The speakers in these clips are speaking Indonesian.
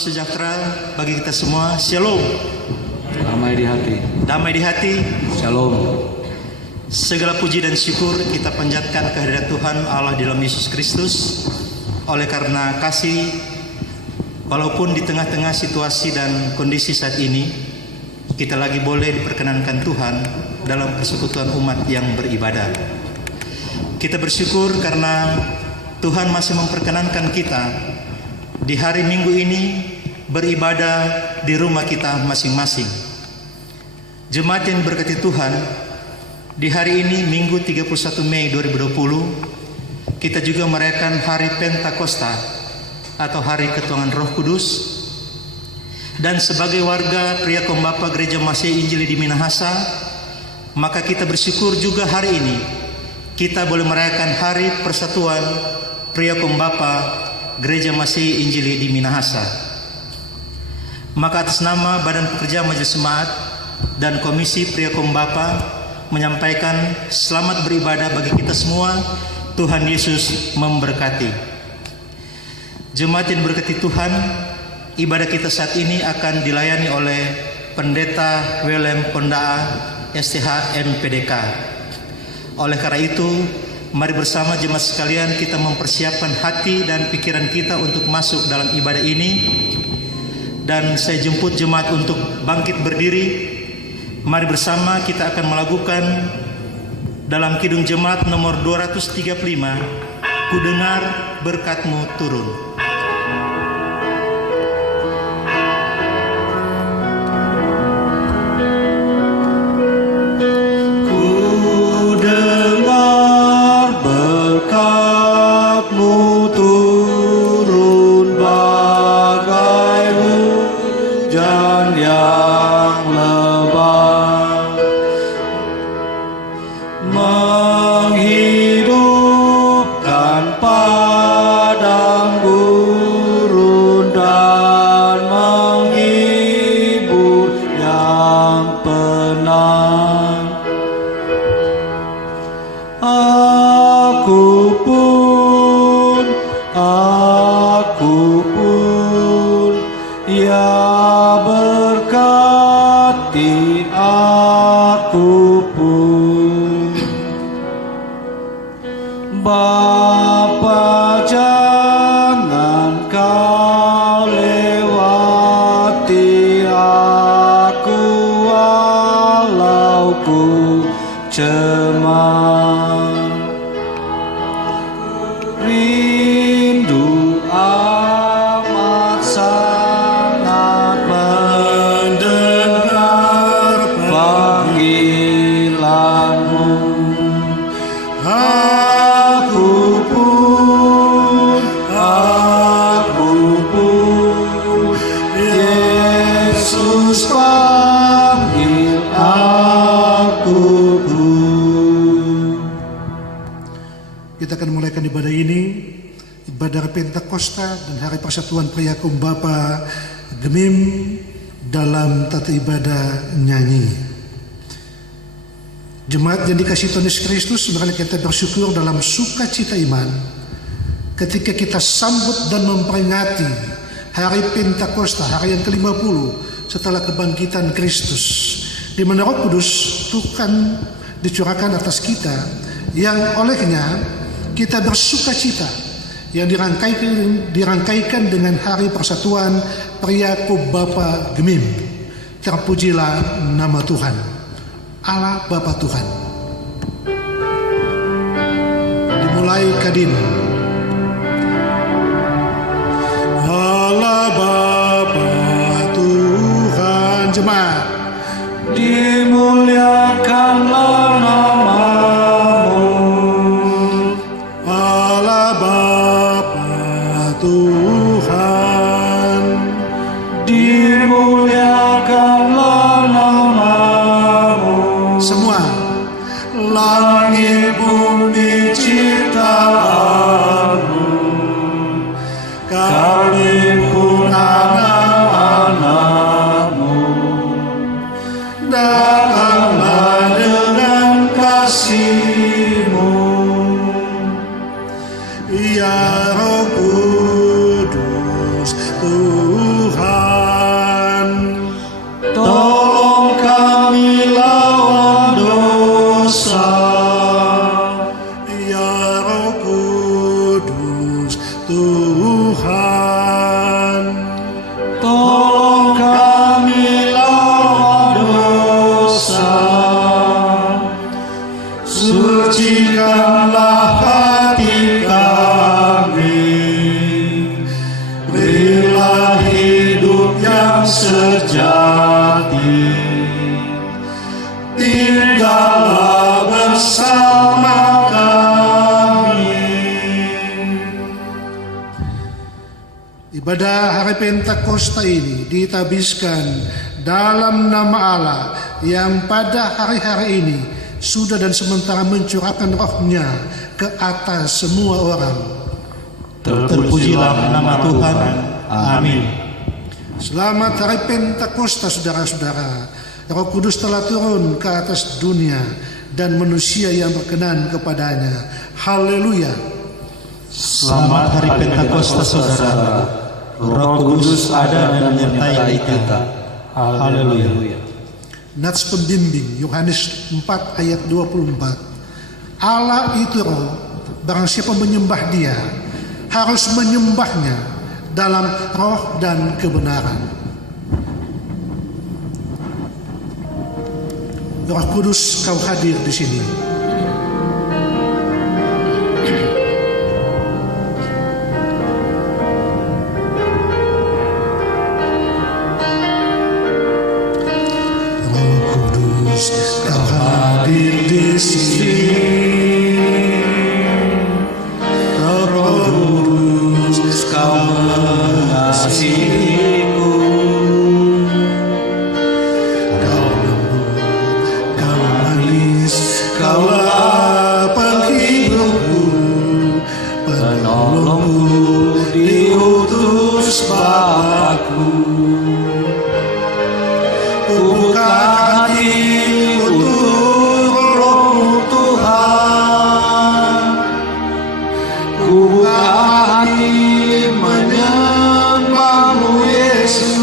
sejahtera bagi kita semua. Shalom. Damai di hati. Damai di hati. Shalom. Segala puji dan syukur kita panjatkan kehadirat Tuhan Allah di dalam Yesus Kristus. Oleh karena kasih, walaupun di tengah-tengah situasi dan kondisi saat ini, kita lagi boleh diperkenankan Tuhan dalam persekutuan umat yang beribadah. Kita bersyukur karena Tuhan masih memperkenankan kita di hari Minggu ini beribadah di rumah kita masing-masing. Jemaat yang berkati Tuhan, di hari ini Minggu 31 Mei 2020, kita juga merayakan hari Pentakosta atau hari ketuhanan Roh Kudus. Dan sebagai warga Pria Kombapa Gereja Masih Injili di Minahasa, maka kita bersyukur juga hari ini kita boleh merayakan hari persatuan Pria Kombapa Gereja Masih Injili di Minahasa. Maka atas nama Badan Pekerja Majelis Jemaat dan Komisi Pria Kombapa menyampaikan selamat beribadah bagi kita semua. Tuhan Yesus memberkati. Jemaat yang berkati Tuhan, ibadah kita saat ini akan dilayani oleh Pendeta Willem Pondaa STH MPDK. Oleh karena itu, mari bersama jemaat sekalian kita mempersiapkan hati dan pikiran kita untuk masuk dalam ibadah ini. Dan saya jemput jemaat untuk bangkit berdiri. Mari bersama kita akan melakukan dalam Kidung Jemaat nomor 235, Ku dengar berkat-Mu turun. Kita akan memulaikan ibadah ini, ibadah Pentakosta dan Hari Persatuan Pria Kombapa Gemim dalam tata ibadah nyanyi. Jemaat yang dikasihi Tuhan Yesus Kristus, mari kita bersyukur dalam sukacita iman ketika kita sambut dan memperingati Hari Pentakosta, hari yang ke-50 setelah kebangkitan Kristus, di mana Roh Kudus Tuhan dicurahkan atas kita, yang olehnya kita bersukacita, yang dirangkaikan dengan Hari Persatuan Pria Kombapa Gemim. Terpujilah nama Tuhan, Allah Bapa Tuhan. Dimulai Kadin. Allah Bapa Tuhan, jemaat, Dimuliakanlah nama-Mu. Allah Bapa Tuhan, Dimuliakanlah nama-Mu. semua. Langit bumi ciptaan-Mu, kami pun anak-anak-Mu. Datanglah dengan kasih-Mu, Ya Roh Kudus Tuhan. sejati, tinggallah bersama kami. Ibadah hari Pentakosta ini ditabiskan dalam nama Allah yang pada hari-hari ini sudah dan sementara mencurahkan rohnya ke atas semua orang. Terpujilah nama Tuhan. Amin. Selamat hari Pentakosta saudara-saudara. Roh Kudus telah turun ke atas dunia dan manusia yang berkenan kepadanya. Haleluya. Selamat hari Pentakosta saudara. Roh Kudus ada dan menyertai kita. Haleluya. Nats pembimbing Yohanes 4 ayat 24. Allah itu roh, barang siapa menyembah dia harus menyembahnya dalam roh dan kebenaran. Roh Kudus, kau hadir di sini. Kau hadir di sini, Roh Kudus, kau mengasihiku, kau lembut, kau manis, kaulah penghiburku, penolongku, diutus Bapakku. Buka hati untuk Roh-Mu Tuhan, buka hati menyembah-Mu Yesus.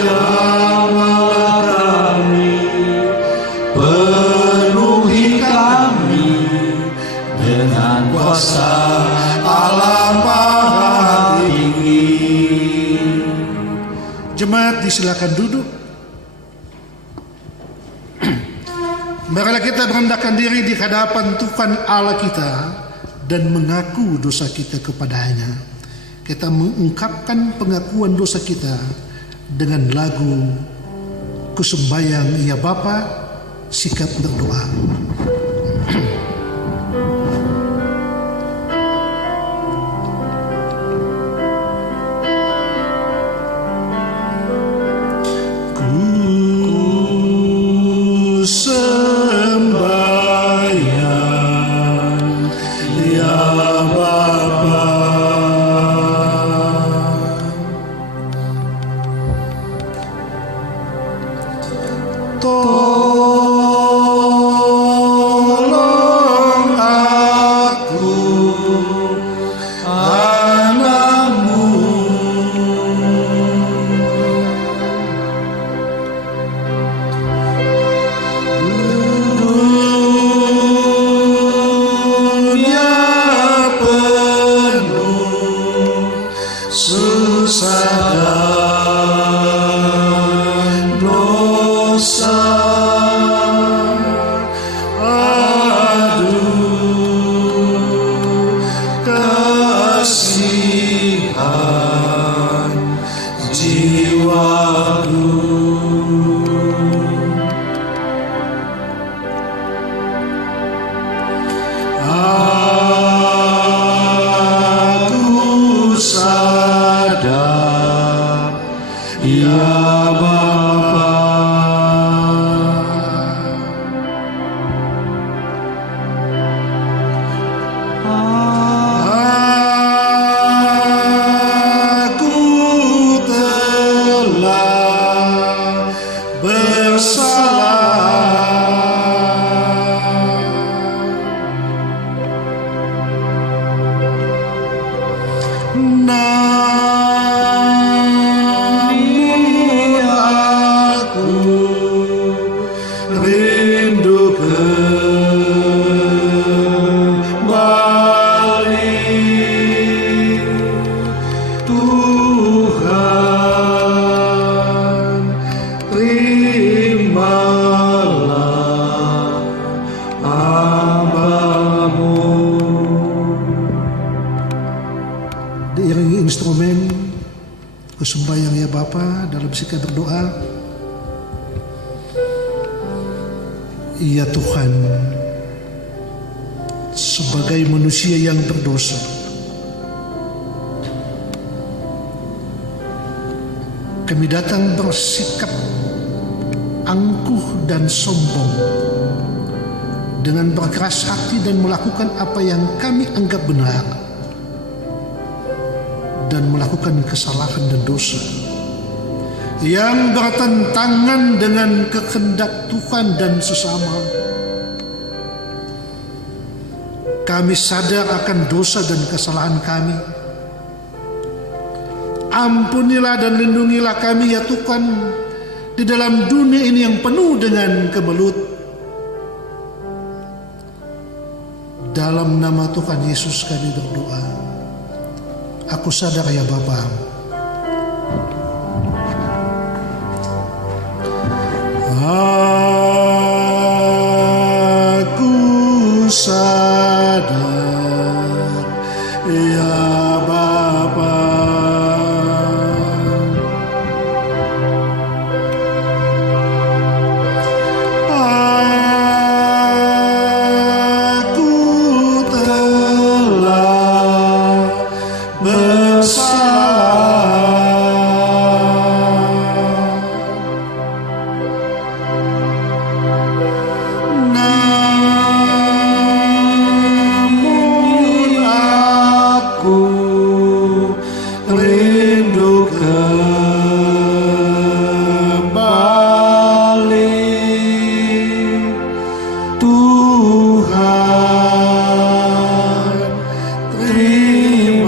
Jamahlah kami, penuhi kami dengan kuasa Allah Maha Tinggi. Jemaat disilakan duduk. Marilah kita merendahkan diri di hadapan Tuhan Allah kita dan mengaku dosa kita kepadanya. Kita mengungkapkan pengakuan dosa kita dengan lagu Kusembayang Ya Bapa, sikap berdoa. Sembahyang ya Bapa, tolong aku anakmu. Susah dan dosa, aduh kasihan jiwaku. Aku sadar, ya Bapa, aku telah bersalah. Namun Aku sembahyang ya Bapa dalam sikap berdoa. Ya Tuhan, sebagai manusia yang berdosa, kami datang bersikap angkuh dan sombong dengan berkeras hati dan melakukan apa yang kami anggap benar dan melakukan kesalahan dan dosa yang bertentangan dengan kehendak Tuhan dan sesama. Kami sadar akan dosa dan kesalahan kami. Ampunilah dan lindungilah kami ya Tuhan di dalam dunia ini yang penuh dengan kemelut. Dalam nama Tuhan Yesus kami berdoa. Aku sadar ya Bapa, aku sadar ya Bapa, aku telah bersalah. Namun aku rindu kembali, Tuhan, terimalah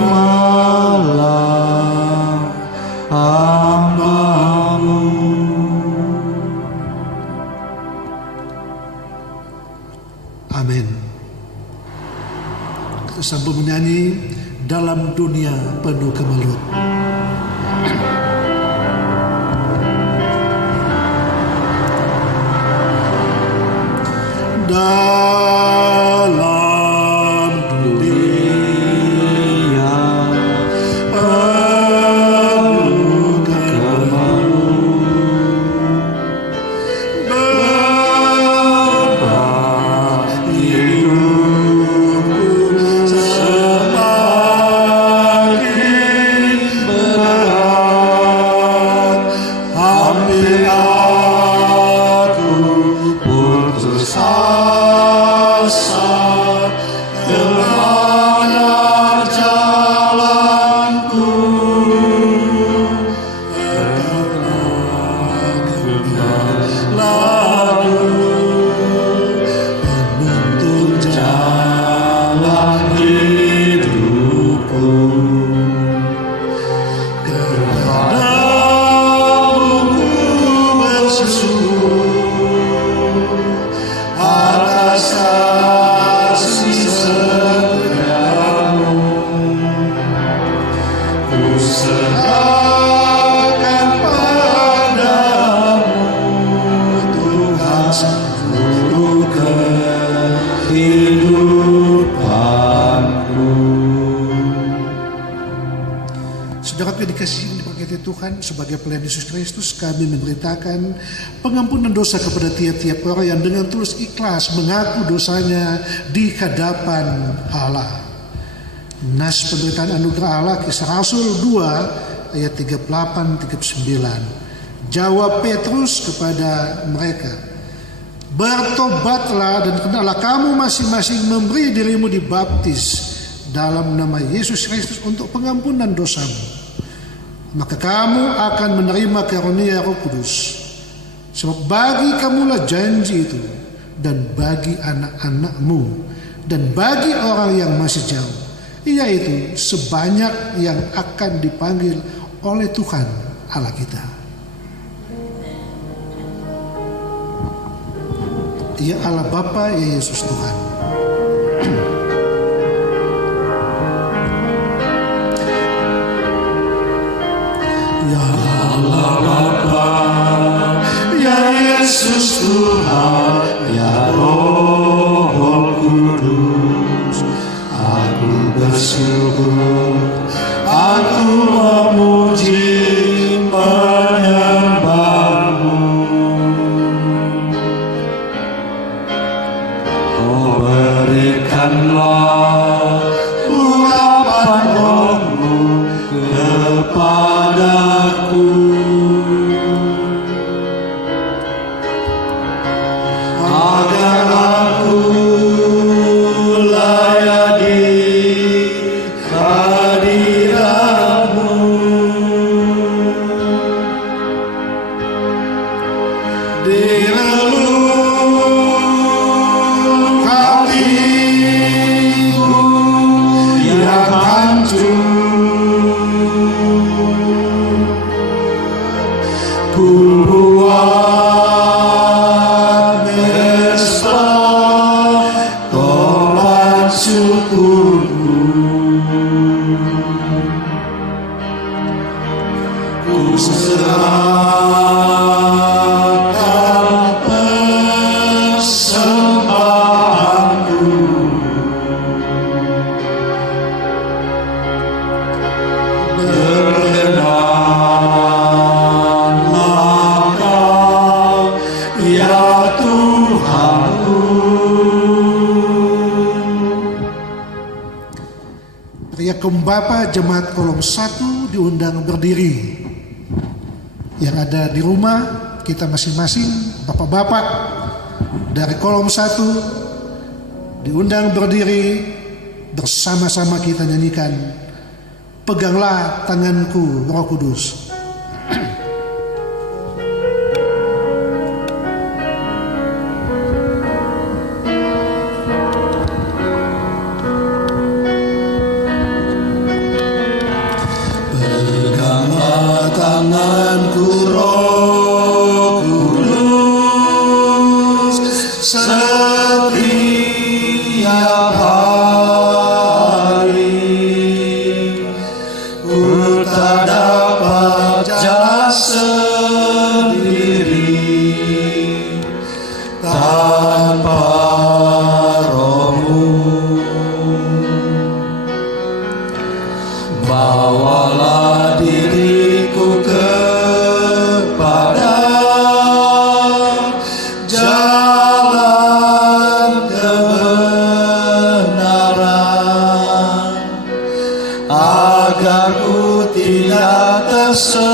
hamba-Mu. Amin. Kita sambung menyanyi dalam dunia penuh kemelut. Dalam dunia penuh kemelut, beban hidupku semakin berat. Hampir aku putus asa, kemana jalanku, lalu menuntun jalan hidupku. Kepadamu berseru atas kasih setiamu. Ku serahkan padamu, Tuhan seluruh kehidupanku. Saudaraku yang dikasihi dan diberkati Tuhan, sebagai pelayan Yesus Kristus, kami memberitakan pengampunan dosa kepada tiap-tiap orang yang dengan tulus ikhlas mengaku dosanya di hadapan Allah. Nas pemberitaan anugerah Allah, Kisah Rasul 2 ayat 38-39. Jawab Petrus kepada mereka, bertobatlah dan hendaklah kamu masing-masing memberi dirimu dibaptis dalam nama Yesus Kristus untuk pengampunan dosamu. Maka kamu akan menerima karunia Roh Kudus. Sebab bagi kamulah janji itu, dan bagi anak-anakmu, dan bagi orang yang masih jauh, yaitu sebanyak yang akan dipanggil oleh Tuhan Allah kita. Ya Allah Bapa, ya Yesus Tuhan, ya Allah Bapa, ya Yesus Tuhan, ya Roh Kudus, aku bersyukur, aku memuji aku, agar aku layak di hadirat-Mu. Di relung hatiku yang hancur, ku buat mesbah tolak syukurku. Ku serahkan persembahanku, berkenanlah Kau ya Tuhanku. Yakum Bapa Jemaat Kolom 1 diundang berdiri. Yang ada di rumah kita masing-masing, bapak-bapak dari Kolom 1 diundang berdiri, bersama-sama kita nyanyikan Peganglah Tanganku Roh Kudus. Peganglah tanganku Roh Kudus, setiap hari ku tak dapat jalan sendiri tanpa Roh-Mu. Bawalah diriku kepada jalan kebenaran, agar ku tidak tersesat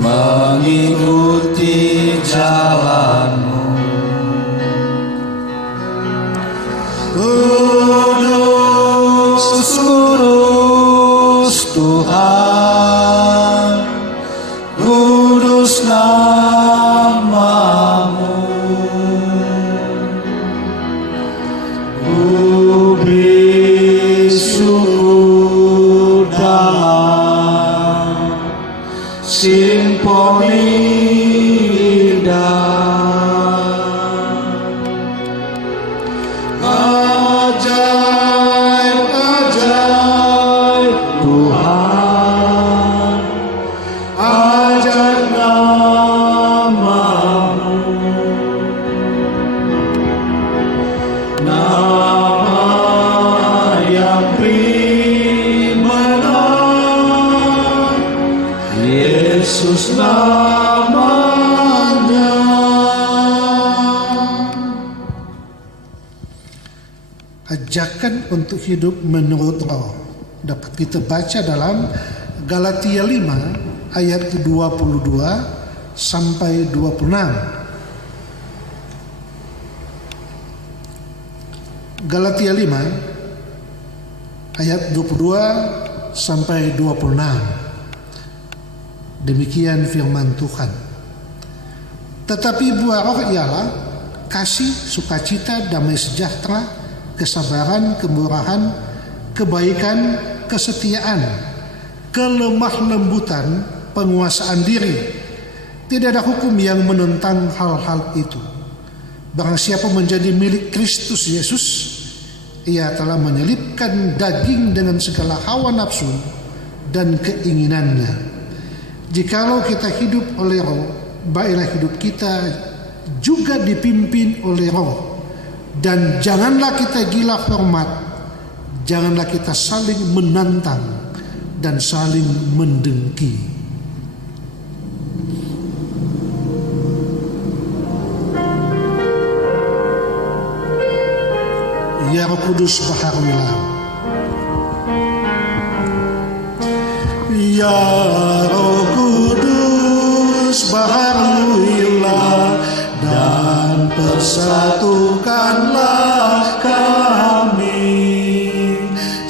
mengikuti jalan-Mu. Kudus, kudus Tuhan, kudus nama-Mu. Ku beri syukur dalam simfoni indah. Ajaib, ajaib Tuhan, ajaib nama-Mu, nama yang primenang, Yesus namanya. Ajakan untuk hidup menurut Roh dapat kita baca dalam Galatia 5 ayat 22 sampai 26. Galatia 5 ayat 22 sampai 26. Demikian firman Tuhan. Tetapi buah Roh ialah kasih, sukacita, damai sejahtera, kesabaran, kemurahan, kebaikan, kesetiaan, kelemah lembutan, penguasaan diri. Tidak ada hukum yang menentang hal-hal itu. Barang siapa menjadi milik Kristus Yesus, ia telah menyelipkan daging dengan segala hawa nafsu dan keinginannya. Jikalau kita hidup oleh Roh, baiklah hidup kita juga dipimpin oleh Roh. Dan janganlah kita gila hormat, janganlah kita saling menantang dan saling mendengki. Ya Roh Kudus, baharuilah. Ya Roh Kudus, baharuilah dan persatukanlah kami,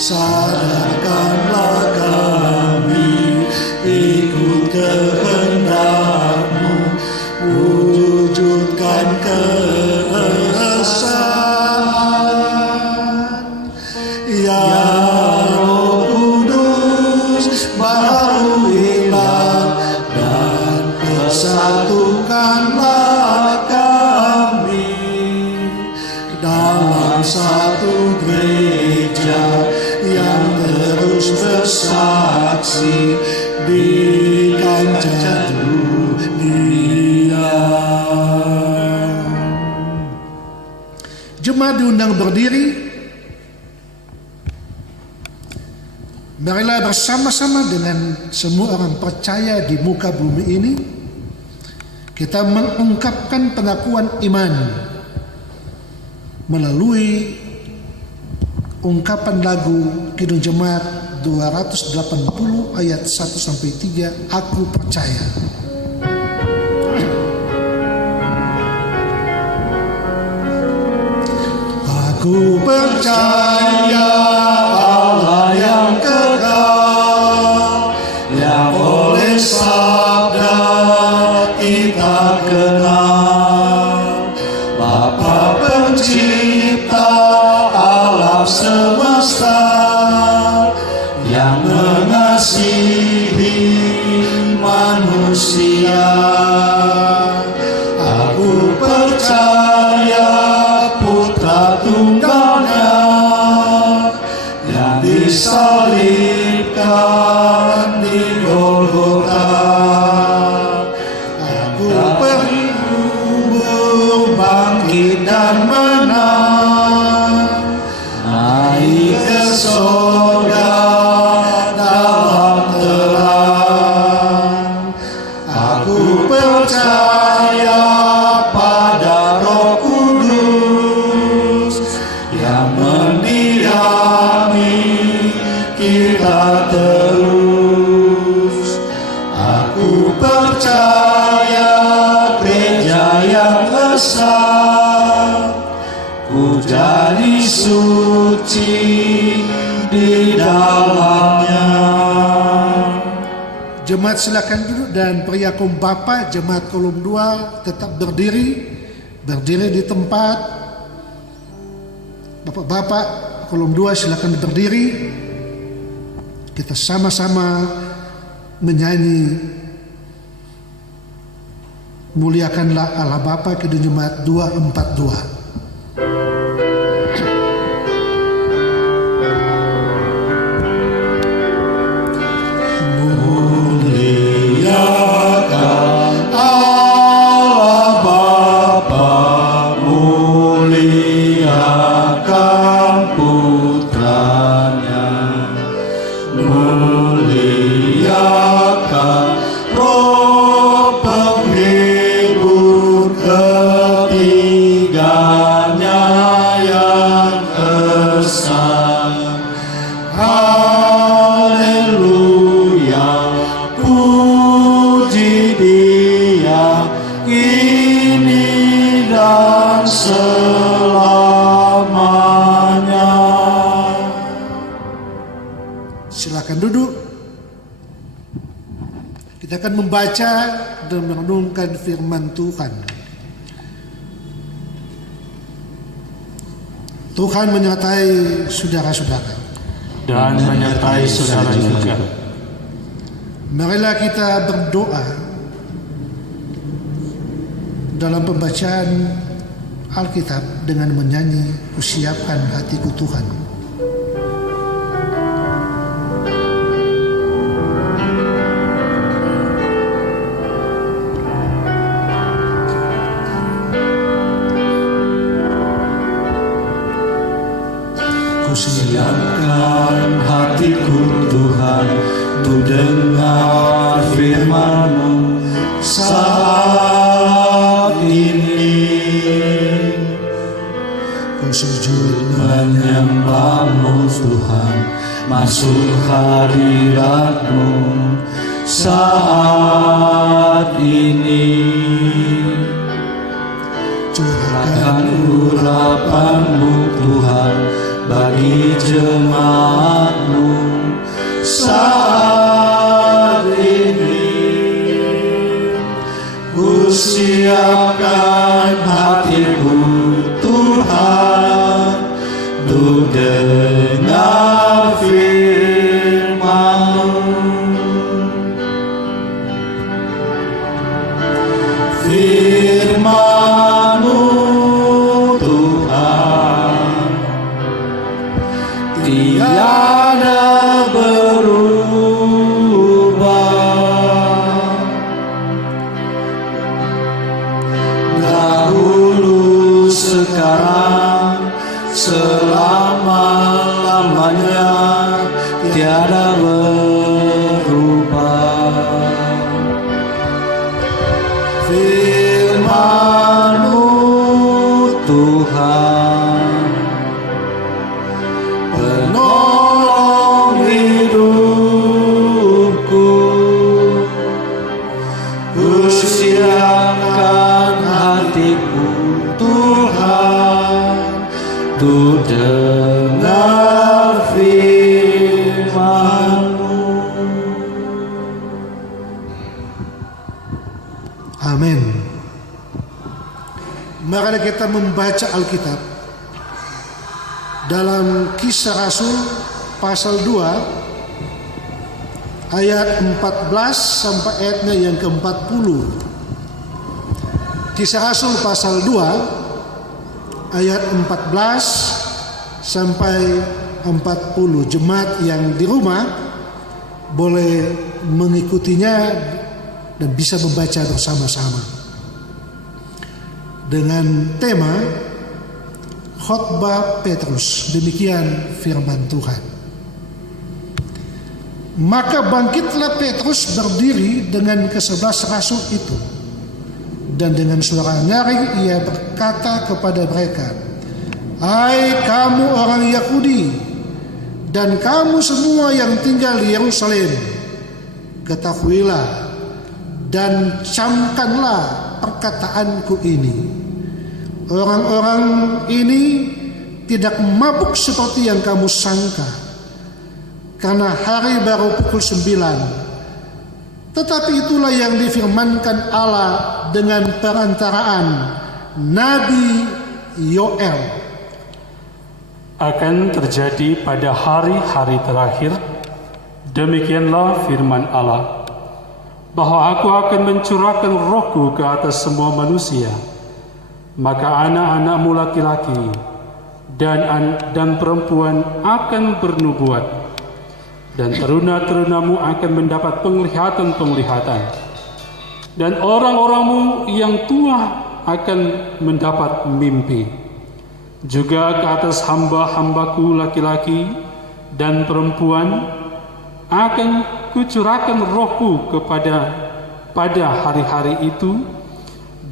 sadarkanlah kami, ikut kehendak-Mu, wujudkan keesaan. Ya Roh Kudus, baharuilah dan persatukanlah kami dalam satu gereja yang terus bersaksi di kancah dunia. Jemaat diundang berdiri. Marilah bersama-sama dengan semua orang percaya di muka bumi ini kita mengungkapkan pengakuan iman melalui ungkapan lagu Kidung Jemaat 280 ayat 1-3, Aku Percaya. Aku percaya Allah yang kekal, yang oleh sabda kita kenal, Bapa pencipta alam semesta, yang mengasihi manusia. Aku percaya Putra Tunggalnya yang disalibkan di Golgota. Aku berkubur, bangkit dan menang, naik ke surga dalam terang. Aku percaya pada Roh Kudus yang mendiami kita terus. Aku percaya gereja yang esa, ku jadi suci di dalamnya. Jemaat silakan duduk dan periakum Bapak Jemaat Kolom 2 tetap berdiri di tempat. Bapak-bapak Kolom 2 silakan berdiri. Kita sama-sama menyanyi Muliakanlah Allah Bapa, Kidung Jemaat 242. Silakan duduk. Kita akan membaca dan merenungkan firman Tuhan. Tuhan menyertai saudara-saudara dan menyertai saudara juga. Marilah kita berdoa dalam pembacaan Alkitab dengan menyanyi Kusiapkan Hatiku Tuhan. Siapkan hatiku Tuhan, untuk dengar firman-Mu saat ini. Ku sujud menyembah-Mu Tuhan, masuk hadirat-Mu saat ini. Curahkan urapan-Mu Tuhan bagi jemaat-Mu saat ini. Ku siapkan hatiku Tuhan untuk dengar firman-Mu. Firman-Mu Tuhan tiada berubah. Dahulu, sekarang, selama-lamanya tiada berubah. Firman-Mu Tuhan penolong hidupku. Ku siapkan hatiku Tuhan untuk dengar firman-Mu. Amin. Mari kita membaca Alkitab dalam Kisah Rasul pasal 2 ayat 14 sampai ayatnya yang ke-40. Kisah Rasul pasal 2 ayat 14 sampai 40. Jemaat yang di rumah boleh mengikutinya dan bisa membaca bersama-sama dengan tema khotbah Petrus. Demikian firman Tuhan. Maka bangkitlah Petrus berdiri dengan ke-11 rasul itu, dan dengan suara nyaring ia berkata kepada mereka, "Hai kamu orang Yahudi dan kamu semua yang tinggal di Yerusalem, ketahuilah dan camkanlah perkataanku ini. Orang-orang ini tidak mabuk seperti yang kamu sangka, karena hari baru pukul 9. Tetapi itulah yang difirmankan Allah dengan perantaraan Nabi Yoel. Akan terjadi pada hari-hari terakhir, demikianlah firman Allah, bahwa aku akan mencurahkan rohku ke atas semua manusia. Maka anak-anakmu laki-laki dan perempuan akan bernubuat, dan teruna-terunamu akan mendapat penglihatan-penglihatan, dan orang-orangmu yang tua akan mendapat mimpi. Juga ke atas hamba-hambaku laki-laki dan perempuan akan kucurahkan rohku pada hari-hari itu,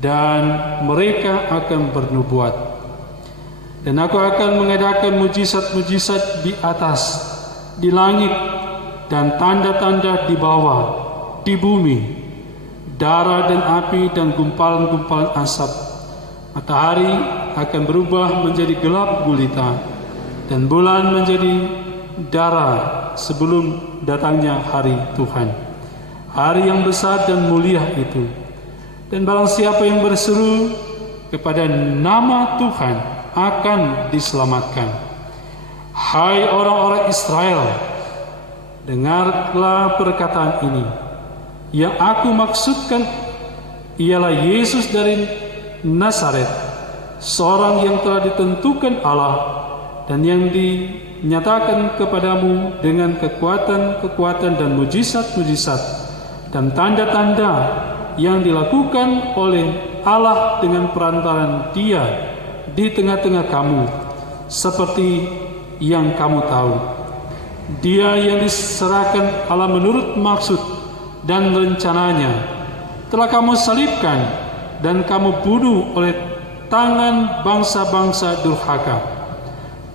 dan mereka akan bernubuat. Dan aku akan mengadakan mujizat-mujizat di atas, di langit, dan tanda-tanda di bawah, di bumi, darah dan api dan gumpalan-gumpalan asap. Matahari akan berubah menjadi gelap gulita, dan bulan menjadi darah sebelum datangnya hari Tuhan, hari yang besar dan mulia itu. Dan barang siapa yang berseru kepada nama Tuhan akan diselamatkan. Hai orang-orang Israel, dengarlah perkataan ini. Yang aku maksudkan ialah Yesus dari Nazaret, seorang yang telah ditentukan Allah dan yang dinyatakan kepadamu dengan kekuatan-kekuatan dan mujizat-mujizat dan tanda-tanda yang dilakukan oleh Allah dengan perantaran Dia di tengah-tengah kamu, seperti yang kamu tahu. Dia yang diserahkan Allah menurut maksud dan rencananya telah kamu salibkan dan kamu bunuh oleh tangan bangsa-bangsa durhaka.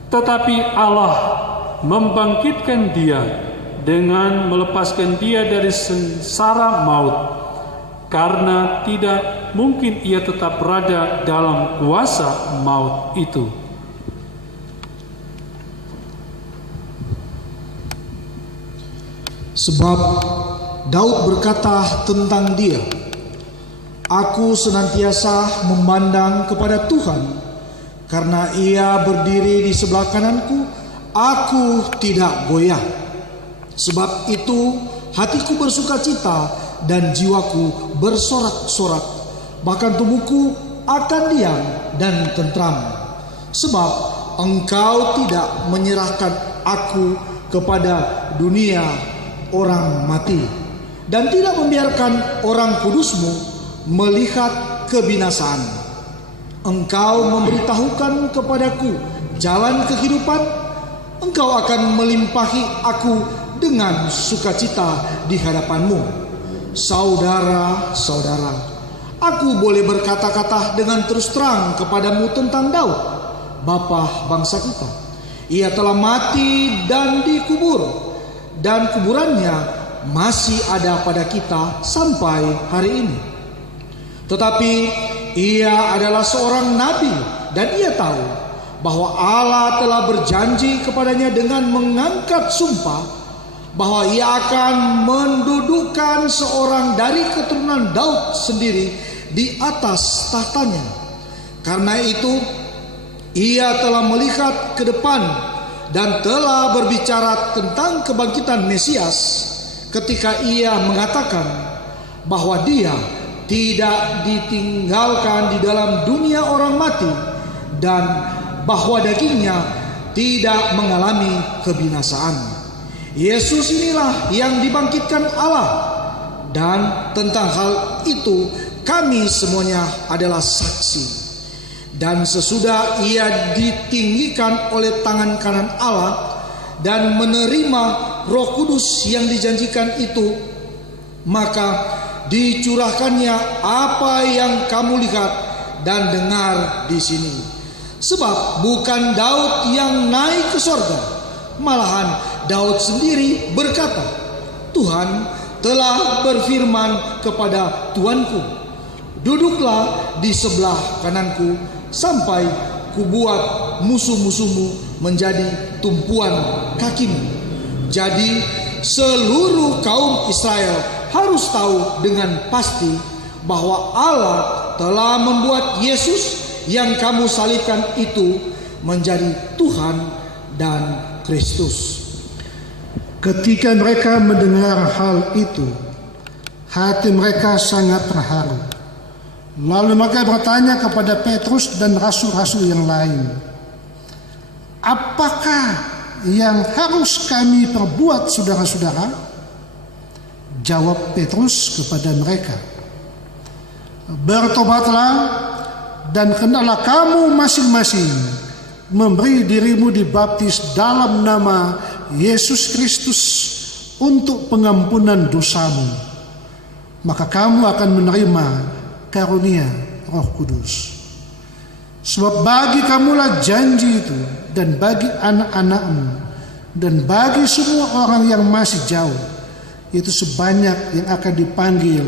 Tetapi Allah membangkitkan Dia dengan melepaskan dia dari sengsara maut, karena tidak mungkin ia tetap berada dalam kuasa maut itu. Sebab Daud berkata tentang dia, "Aku senantiasa memandang kepada Tuhan, karena ia berdiri di sebelah kananku, aku tidak goyah. Sebab itu hatiku bersukacita dan jiwaku bersorak-sorak, bahkan tubuhku akan diam dan tentram. Sebab Engkau tidak menyerahkan aku kepada dunia orang mati, dan tidak membiarkan orang kudus-Mu melihat kebinasaan. Engkau memberitahukan kepadaku jalan kehidupan. Engkau akan melimpahi aku dengan sukacita di hadapan-Mu. Saudara-saudara, aku boleh berkata-kata dengan terus terang kepadamu tentang Daud, bapa bangsa kita. Ia telah mati dan dikubur, dan kuburannya masih ada pada kita sampai hari ini. Tetapi ia adalah seorang nabi, dan ia tahu bahwa Allah telah berjanji kepadanya dengan mengangkat sumpah bahwa ia akan mendudukkan seorang dari keturunan Daud sendiri di atas tahtanya. Karena itu ia telah melihat ke depan dan telah berbicara tentang kebangkitan Mesias ketika ia mengatakan bahwa dia tidak ditinggalkan di dalam dunia orang mati, dan bahwa dagingnya tidak mengalami kebinasaan. Yesus inilah yang dibangkitkan Allah, dan tentang hal itu kami semuanya adalah saksi. Dan sesudah ia ditinggikan oleh tangan kanan Allah dan menerima Roh Kudus yang dijanjikan itu, maka dicurahkannya apa yang kamu lihat dan dengar di sini. Sebab bukan Daud yang naik ke sorga, malahan Daud sendiri berkata, Tuhan telah berfirman kepada Tuanku, duduklah di sebelah kananku sampai kubuat musuh-musuhmu menjadi tumpuan kakimu. Jadi seluruh kaum Israel harus tahu dengan pasti bahwa Allah telah membuat Yesus yang kamu salibkan itu menjadi Tuhan dan Kristus. Ketika mereka mendengar hal itu, hati mereka sangat terharu. Lalu mereka bertanya kepada Petrus dan rasul-rasul yang lain, apakah yang harus kami perbuat, saudara-saudara? Jawab Petrus kepada mereka, bertobatlah dan hendaklah kamu masing-masing memberi dirimu dibaptis dalam nama Yesus Kristus untuk pengampunan dosamu, maka kamu akan menerima karunia Roh Kudus. Sebab bagi kamulah janji itu, dan bagi anak-anakmu, dan bagi semua orang yang masih jauh, itu sebanyak yang akan dipanggil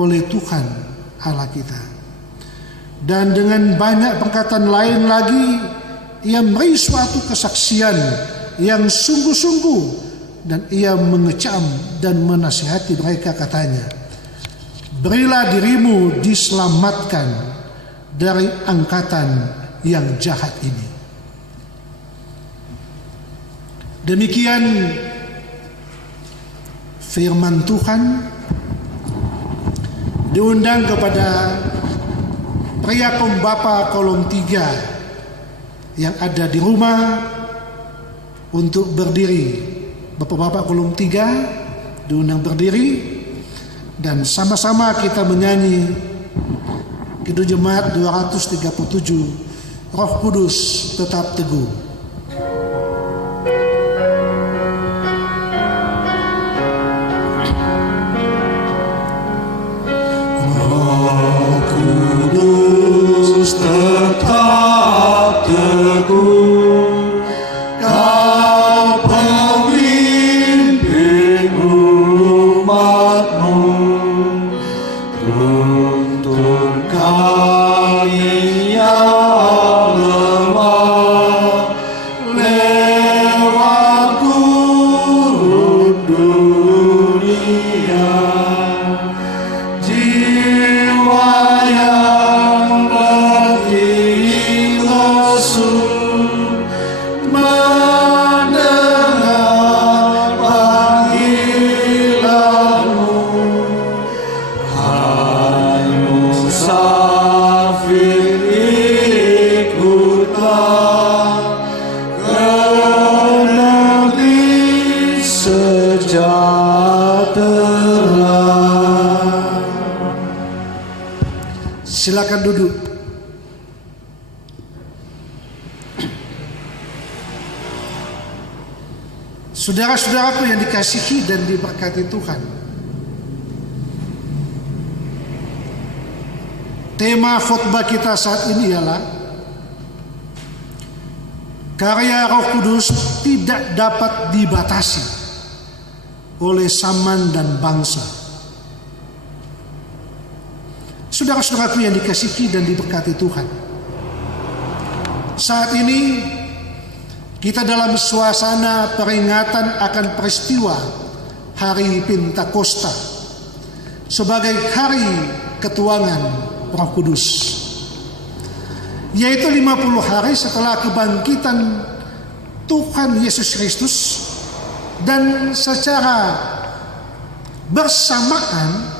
oleh Tuhan Allah kita. Dan dengan banyak perkataan lain lagi, ia memberi suatu kesaksian yang sungguh-sungguh, dan ia mengecam dan menasihati mereka, katanya, berilah dirimu diselamatkan dari angkatan yang jahat ini. Demikian firman Tuhan. Diundang kepada pria kaum bapa kolom 3 yang ada di rumah untuk berdiri. Bapak-bapak kolom 3 diundang berdiri, dan sama-sama kita menyanyi Kidung Jemaat 237, Roh Kudus tetap teguh. Roh Kudus tetap teguh, Kau pemimpin terang. Silakan duduk. Saudara-saudaraku yang dikasihi dan diberkati Tuhan, tema khotbah kita saat ini ialah karya Roh Kudus tidak dapat dibatasi oleh zaman dan bangsa. Saudara-saudaraku yang dikasihi dan diberkati Tuhan, saat ini kita dalam suasana peringatan akan peristiwa Hari Pentakosta sebagai hari ketuanan Roh Kudus, yaitu 50 hari setelah kebangkitan Tuhan Yesus Kristus, dan secara bersamaan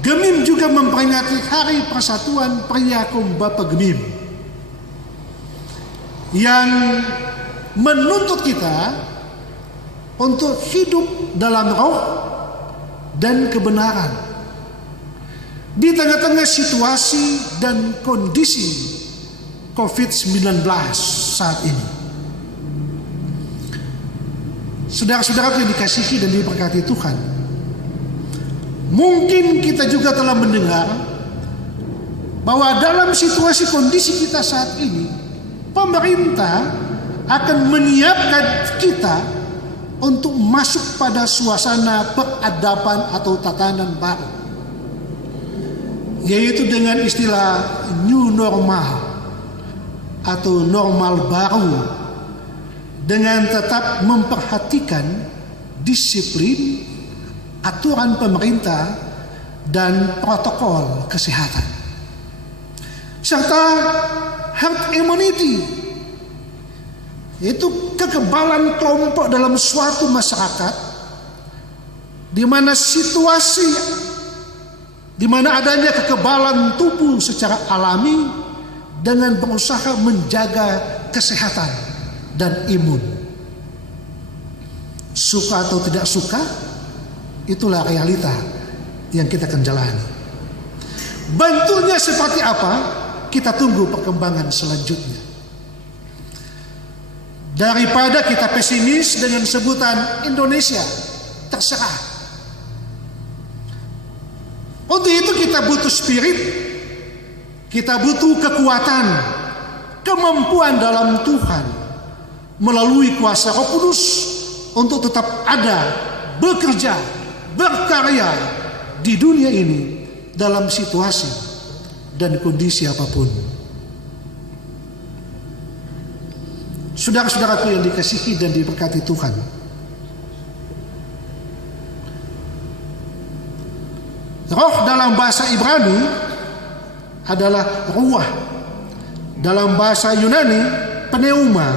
Gemim juga memperingati Hari Persatuan Priakum Bapa Gemim, yang menuntut kita untuk hidup dalam roh dan kebenaran di tengah-tengah situasi dan kondisi COVID-19 saat ini. Saudara-saudara yang dikasihi dan diberkati Tuhan, mungkin kita juga telah mendengar bahwa dalam situasi kondisi kita saat ini, pemerintah akan menyiapkan kita untuk masuk pada suasana peradaban atau tatanan baru, yaitu dengan istilah new normal atau normal baru, dengan tetap memperhatikan disiplin, aturan pemerintah dan protokol kesehatan, serta herd immunity, yaitu kekebalan kelompok dalam suatu masyarakat di mana situasi di mana adanya kekebalan tubuh secara alami dengan berusaha menjaga kesehatan dan imun. Suka atau tidak suka, itulah realita yang kita akan jalani. Bentuknya seperti apa? Kita tunggu perkembangan selanjutnya. Daripada kita pesimis dengan sebutan Indonesia terserah, untuk itu kita butuh spirit, kita butuh kekuatan, kemampuan dalam Tuhan melalui kuasa Roh Kudus untuk tetap ada, bekerja, berkarya di dunia ini dalam situasi dan kondisi apapun. Saudara-saudaraku yang dikasihi dan diberkati Tuhan, roh dalam bahasa Ibrani adalah ruah, dalam bahasa Yunani pneuma,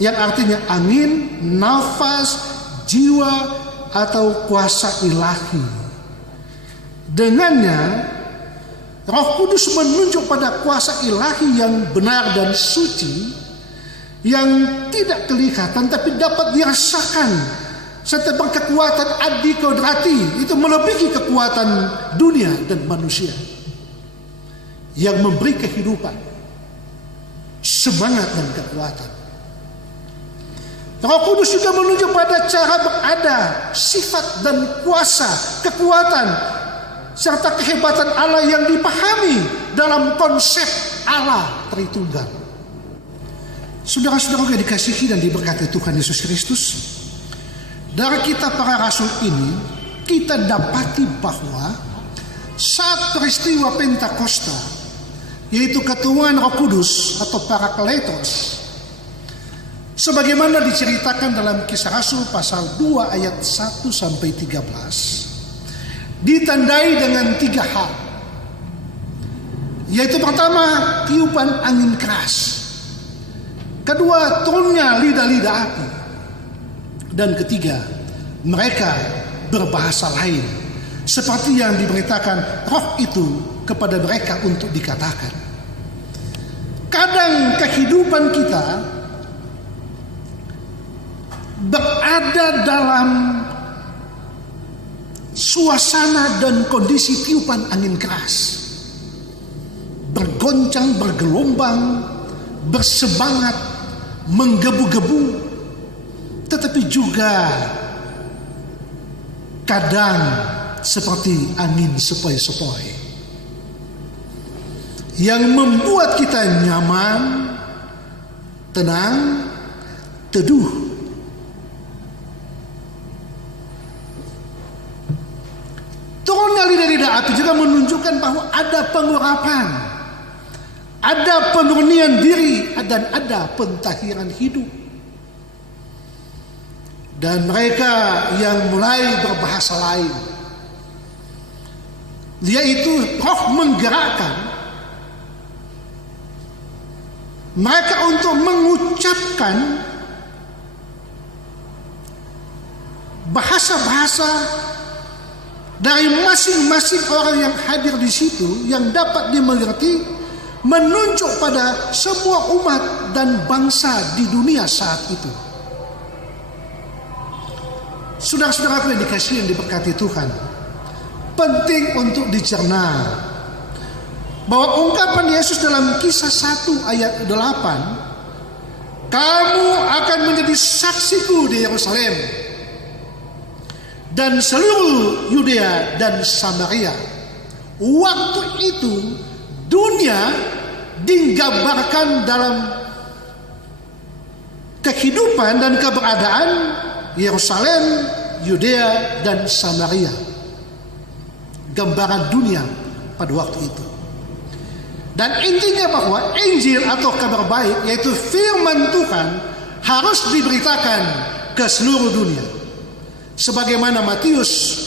yang artinya angin, nafas, jiwa atau kuasa ilahi. Dengannya Roh Kudus menunjuk pada kuasa ilahi yang benar dan suci, yang tidak kelihatan tapi dapat dirasakan, serta berkekuatan adikodrati, itu melebihi kekuatan dunia dan manusia, yang memberi kehidupan, semangat dan kekuatan. Roh Kudus juga menunjuk pada cara berada, sifat dan kuasa, kekuatan serta kehebatan Allah yang dipahami dalam konsep Allah Tritunggal. Saudara-saudara yang dikasihi dan diberkati Tuhan Yesus Kristus, dari kitab para rasul ini kita dapati bahwa saat peristiwa Pentakosta, yaitu ketuaan Roh Kudus atau Parakletos, sebagaimana diceritakan dalam Kisah Rasul pasal 2 ayat 1 sampai 13, ditandai dengan 3 hal, yaitu pertama, tiupan angin keras, kedua, turunnya lidah-lidah api, dan ketiga, mereka berbahasa lain, seperti yang diberitakan Roh itu kepada mereka untuk dikatakan. Kadang kehidupan kita berada berada dalam suasana dan kondisi tiupan angin keras, bergoncang, bergelombang, bersemangat, menggebu-gebu, tetapi juga kadang seperti angin sepoi-sepoi yang membuat kita nyaman, tenang, teduh. Turunnya lidah-lidah api juga menunjukkan bahwa ada pengurapan, ada pemurnian diri, dan ada pentahiran hidup. Dan mereka yang mulai berbahasa lain, yaitu roh menggerakkan mereka untuk mengucapkan bahasa-bahasa dari masing-masing orang yang hadir di situ yang dapat dimengerti, menunjuk pada semua umat dan bangsa di dunia saat itu. Saudara-saudaraku yang dikasihi dan diberkati Tuhan, penting untuk dicerna bahwa ungkapan Yesus dalam Kisah 1 ayat 8, kamu akan menjadi saksiku di Yerusalem dan seluruh Yudea dan Samaria. Waktu itu dunia digambarkan dalam kehidupan dan keberadaan Yerusalem, Yudea dan Samaria. Gambaran dunia pada waktu itu. Dan intinya bahwa Injil atau kabar baik, yaitu firman Tuhan, harus diberitakan ke seluruh dunia. Sebagaimana Matius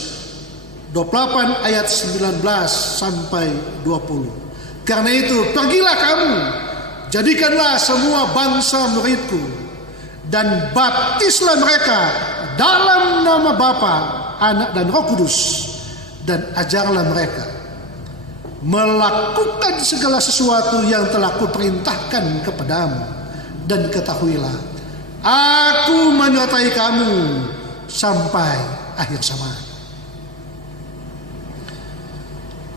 28 ayat 19 sampai 20. Karena itu, pergilah kamu, jadikanlah semua bangsa muridku, dan baptislah mereka dalam nama Bapa, Anak dan Roh Kudus, dan ajarlah mereka melakukan segala sesuatu yang telah kuperintahkan kepadamu, dan ketahuilah, aku menyertai kamu sampai akhir zaman.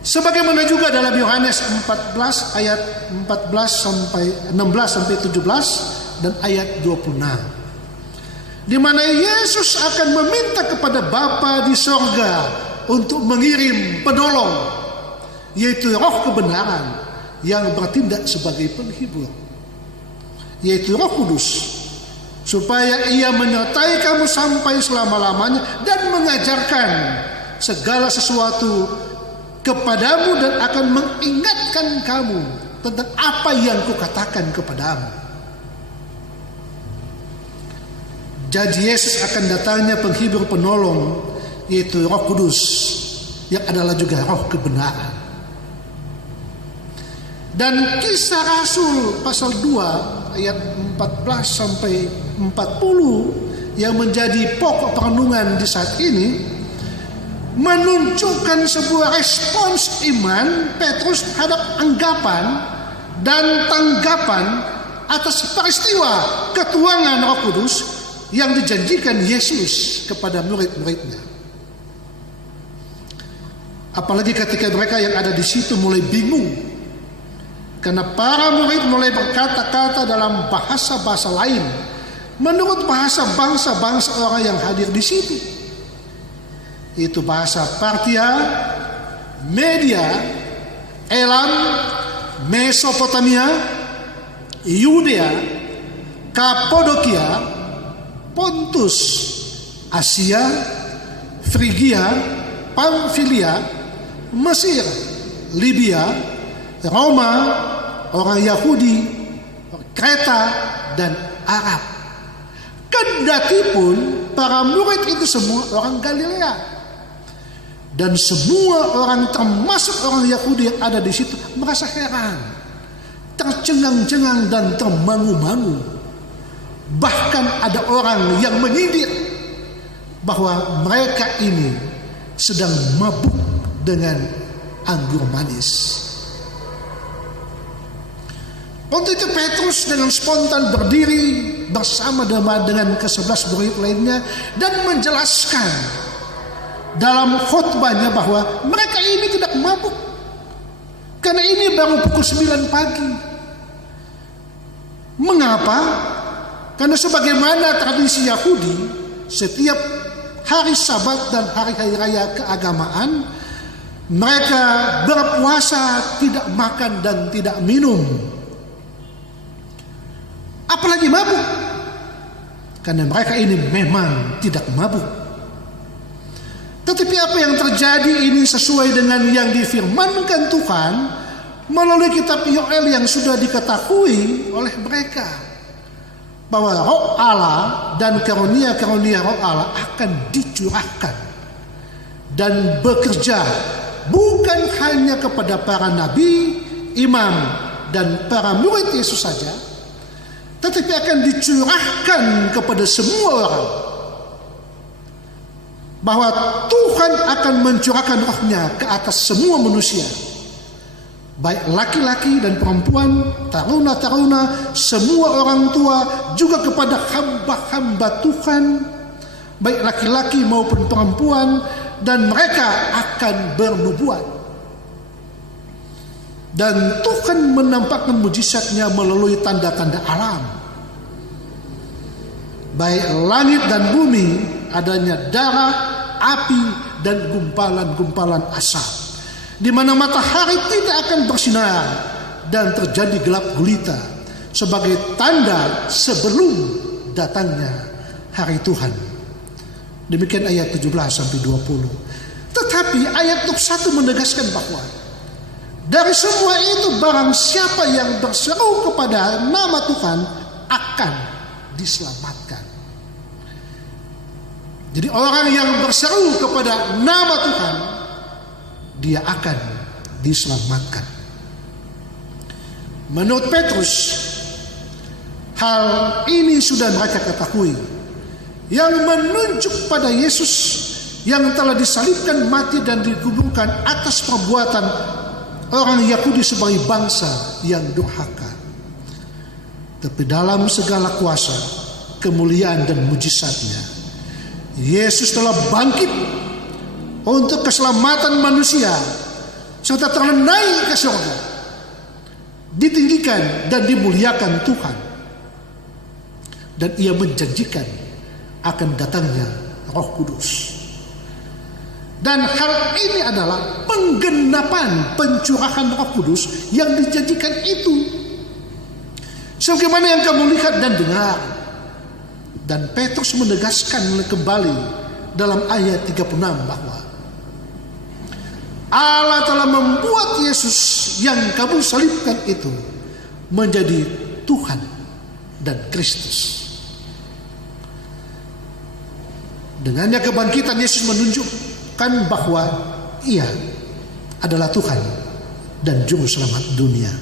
Sebagaimana juga dalam Yohanes 14 ayat 14 sampai 16 sampai 17 dan ayat 26, di mana Yesus akan meminta kepada Bapa di sorga untuk mengirim penolong, yaitu Roh kebenaran yang bertindak sebagai penghibur, yaitu Roh Kudus, supaya ia menyertai kamu sampai selama-lamanya dan mengajarkan segala sesuatu kepadamu dan akan mengingatkan kamu tentang apa yang kukatakan kepadamu. Jadi Yesus akan datangnya penghibur penolong, yaitu Roh Kudus, yang adalah juga Roh kebenaran. Dan Kisah Rasul pasal 2 ayat 14 sampai 40 yang menjadi pokok perenungan di saat ini menunjukkan sebuah respons iman Petrus terhadap anggapan dan tanggapan atas peristiwa ketuangan Roh Kudus yang dijanjikan Yesus kepada murid-muridnya. Apalagi ketika mereka yang ada di situ mulai bingung, karena para murid mulai berkata-kata dalam bahasa-bahasa lain menurut bahasa bangsa-bangsa orang yang hadir di situ. Itu bahasa Partia, Media, Elam, Mesopotamia, Yudea, Kapadokia, Pontus, Asia, Frigia, Pamfilia, Mesir, Libya, Roma, orang Yahudi, Kreta, dan Arab. Kendati pun para murid itu semua orang Galilea, dan semua orang termasuk orang Yahudi yang ada di situ merasa heran, tercengang-cengang dan termangu-mangu. Bahkan ada orang yang menyindir bahwa mereka ini sedang mabuk dengan anggur manis. Waktu itu Petrus dengan spontan berdiri bersama dengan ke-11 murid lainnya dan menjelaskan dalam khotbahnya bahwa mereka ini tidak mabuk karena ini baru pukul 9 pagi. Mengapa? Karena sebagaimana tradisi Yahudi, setiap hari Sabat dan hari-hari raya keagamaan, mereka berpuasa, tidak makan dan tidak minum. Apalagi mabuk. Karena mereka ini memang tidak mabuk. Tetapi apa yang terjadi ini sesuai dengan yang difirmankan Tuhan melalui kitab Yoel yang sudah diketahui oleh mereka, bahwa Roh Allah dan karunia-karunia Roh Allah akan dicurahkan dan bekerja bukan hanya kepada para nabi, imam, dan para murid Yesus saja, tetapi akan dicurahkan kepada semua orang. Bahwa Tuhan akan mencurahkan rohnya ke atas semua manusia, baik laki-laki dan perempuan, taruna-taruna, semua orang tua, juga kepada hamba-hamba Tuhan, baik laki-laki maupun perempuan, dan mereka akan bernubuat. Dan Tuhan menampakkan mujizatnya melalui tanda-tanda alam, baik langit dan bumi, adanya darah, api, dan gumpalan-gumpalan asap, di mana matahari tidak akan bersinar dan terjadi gelap gulita sebagai tanda sebelum datangnya hari Tuhan. Demikian ayat 17 sampai 20. Tetapi ayat 21 menegaskan bahwa dari semua itu barang siapa yang berseru kepada nama Tuhan akan diselamatkan. Jadi orang yang berseru kepada nama Tuhan, dia akan diselamatkan. Menurut Petrus, hal ini sudah mereka ketahui, yang menunjuk pada Yesus yang telah disalibkan, mati, dan dikuburkan atas perbuatan orang Yahudi sebagai bangsa yang durhaka. Tapi dalam segala kuasa, kemuliaan, dan mujizatnya, Yesus telah bangkit untuk keselamatan manusia, serta telah naik ke surga, ditinggikan dan dimuliakan Tuhan, dan ia menjanjikan akan datangnya Roh Kudus. Dan hal ini adalah penggenapan pencurahan Roh Kudus yang dijanjikan itu, sebagaimana yang kamu lihat dan dengar. Dan Petrus menegaskan kembali dalam ayat 36 bahwa Allah telah membuat Yesus yang kamu salibkan itu menjadi Tuhan dan Kristus. Dengannya kebangkitan Yesus menunjukkan bahwa ia adalah Tuhan dan Juru Selamat dunia.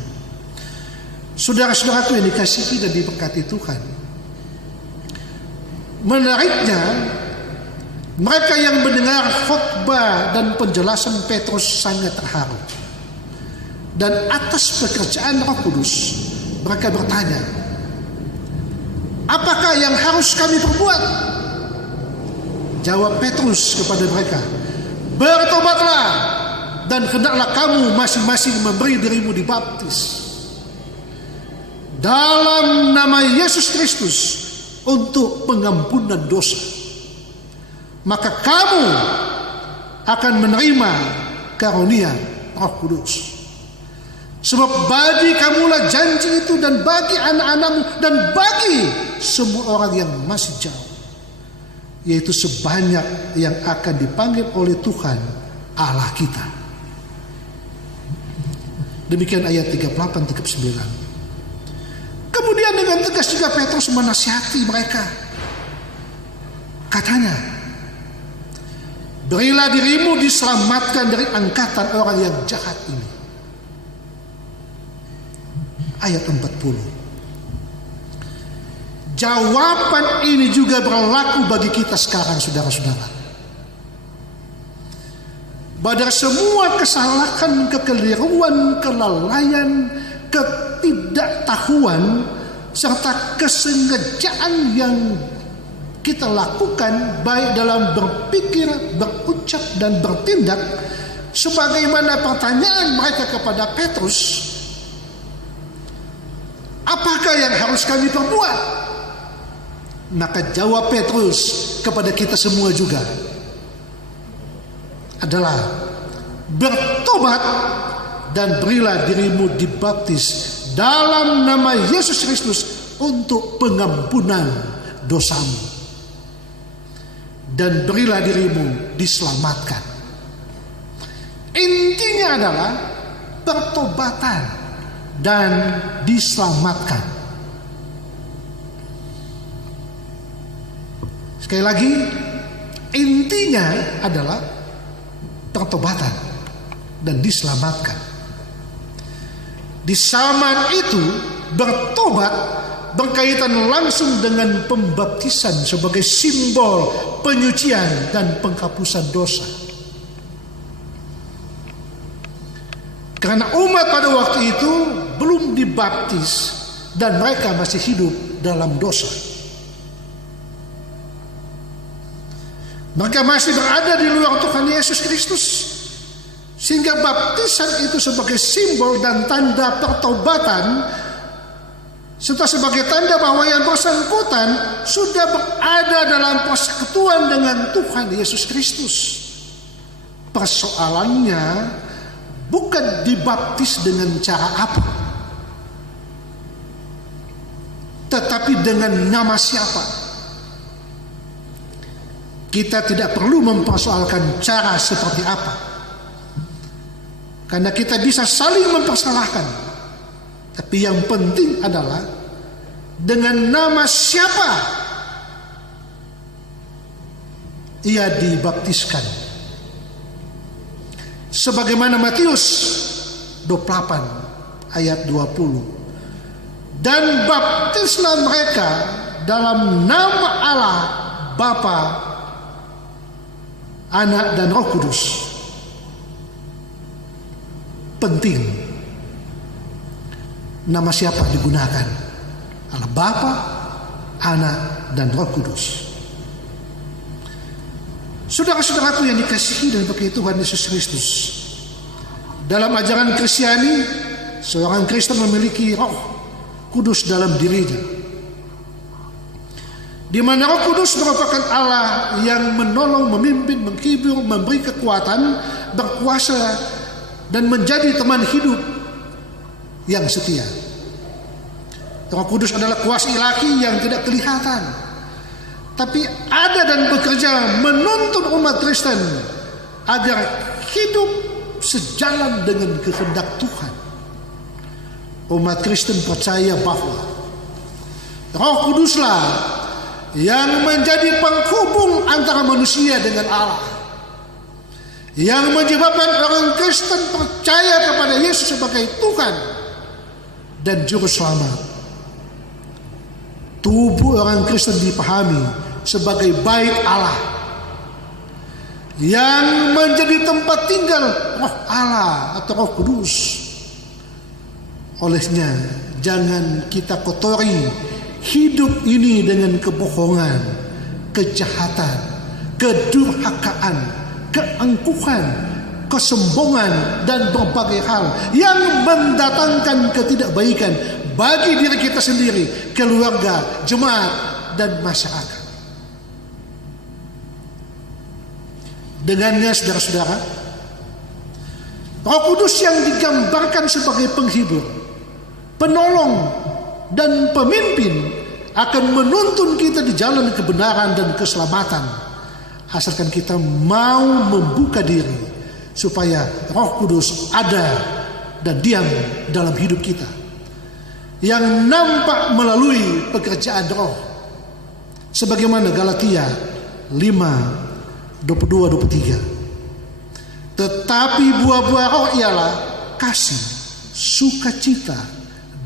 Saudara-saudaraku yang dikasihi dan diberkati Tuhan, menariknya, mereka yang mendengar khotbah dan penjelasan Petrus sangat terharu. Dan atas pekerjaan Roh Kudus, mereka bertanya, apakah yang harus kami perbuat? Jawab Petrus kepada mereka, bertobatlah dan hendaklah kamu masing-masing memberi dirimu dibaptis dalam nama Yesus Kristus untuk pengampunan dosa, maka kamu akan menerima karunia Roh Kudus. Sebab bagi kamulah janji itu, dan bagi anak-anakmu, dan bagi semua orang yang masih jauh, yaitu sebanyak yang akan dipanggil oleh Tuhan Allah kita. Demikian ayat 38-39. Kemudian dengan tegas juga Petrus menasihati mereka. Katanya, berilah dirimu diselamatkan dari angkatan orang yang jahat ini. Ayat 40. Jawaban ini juga berlaku bagi kita sekarang, saudara-saudara. Pada semua kesalahan, kekeliruan, kelalaian, ketidaktahuan, serta kesengajaan yang kita lakukan baik dalam berpikir, berucap dan bertindak, sebagaimana pertanyaan mereka kepada Petrus, apakah yang harus kami perbuat? Maka jawab Petrus kepada kita semua juga adalah bertobat dan berilah dirimu dibaptis dalam nama Yesus Kristus untuk pengampunan dosamu, dan berilah dirimu diselamatkan. Intinya adalah pertobatan dan diselamatkan. Sekali lagi, intinya adalah pertobatan dan diselamatkan. Di zaman itu, bertobat berkaitan langsung dengan pembaptisan sebagai simbol penyucian dan penghapusan dosa. Karena umat pada waktu itu belum dibaptis dan mereka masih hidup dalam dosa. Mereka masih berada di luar Tuhan Yesus Kristus, sehingga baptisan itu sebagai simbol dan tanda pertobatan, serta sebagai tanda bahwa yang bersangkutan sudah berada dalam persekutuan dengan Tuhan Yesus Kristus. Persoalannya bukan dibaptis dengan cara apa, tetapi dengan nama siapa. Kita tidak perlu mempersoalkan cara seperti apa, karena kita bisa saling mempersalahkan. Tapi yang penting adalah dengan nama siapa ia dibaptiskan. Sebagaimana Matius 28 ayat 20. Dan baptislah mereka dalam nama Allah Bapa, Anak dan Roh Kudus. Penting nama siapa digunakan, Allah Bapa, Anak dan Roh Kudus. Saudara-saudaraku yang dikasihi dan berkati Tuhan Yesus Kristus, dalam ajaran Kristiani, seorang Kristen memiliki Roh Kudus dalam dirinya, di mana Roh Kudus merupakan Allah yang menolong, memimpin, menghibur, memberi kekuatan, berkuasa, dan menjadi teman hidup yang setia. Roh Kudus adalah kuasa ilahi yang tidak kelihatan, tapi ada dan bekerja menuntun umat Kristen agar hidup sejalan dengan kehendak Tuhan. Umat Kristen percaya bahwa Roh Kuduslah yang menjadi penghubung antara manusia dengan Allah, yang menyebabkan orang Kristen percaya kepada Yesus sebagai Tuhan dan Juru Selamat. Tubuh orang Kristen dipahami sebagai bait Allah yang menjadi tempat tinggal Roh Allah atau Roh Kudus. Olehnya, jangan kita kotori hidup ini dengan kebohongan, kejahatan, kedurhakaan, keangkuhan, kesombongan, dan berbagai hal yang mendatangkan ketidakbaikan bagi diri kita sendiri, keluarga, jemaat, dan masyarakat. Dengannya, saudara-saudara, Roh Kudus yang digambarkan sebagai penghibur, penolong, dan pemimpin akan menuntun kita di jalan kebenaran dan keselamatan, asalkan kita mau membuka diri supaya Roh Kudus ada dan diam dalam hidup kita, yang nampak melalui pekerjaan Roh, sebagaimana Galatia 5:22-23. Tetapi buah-buah Roh ialah kasih, sukacita,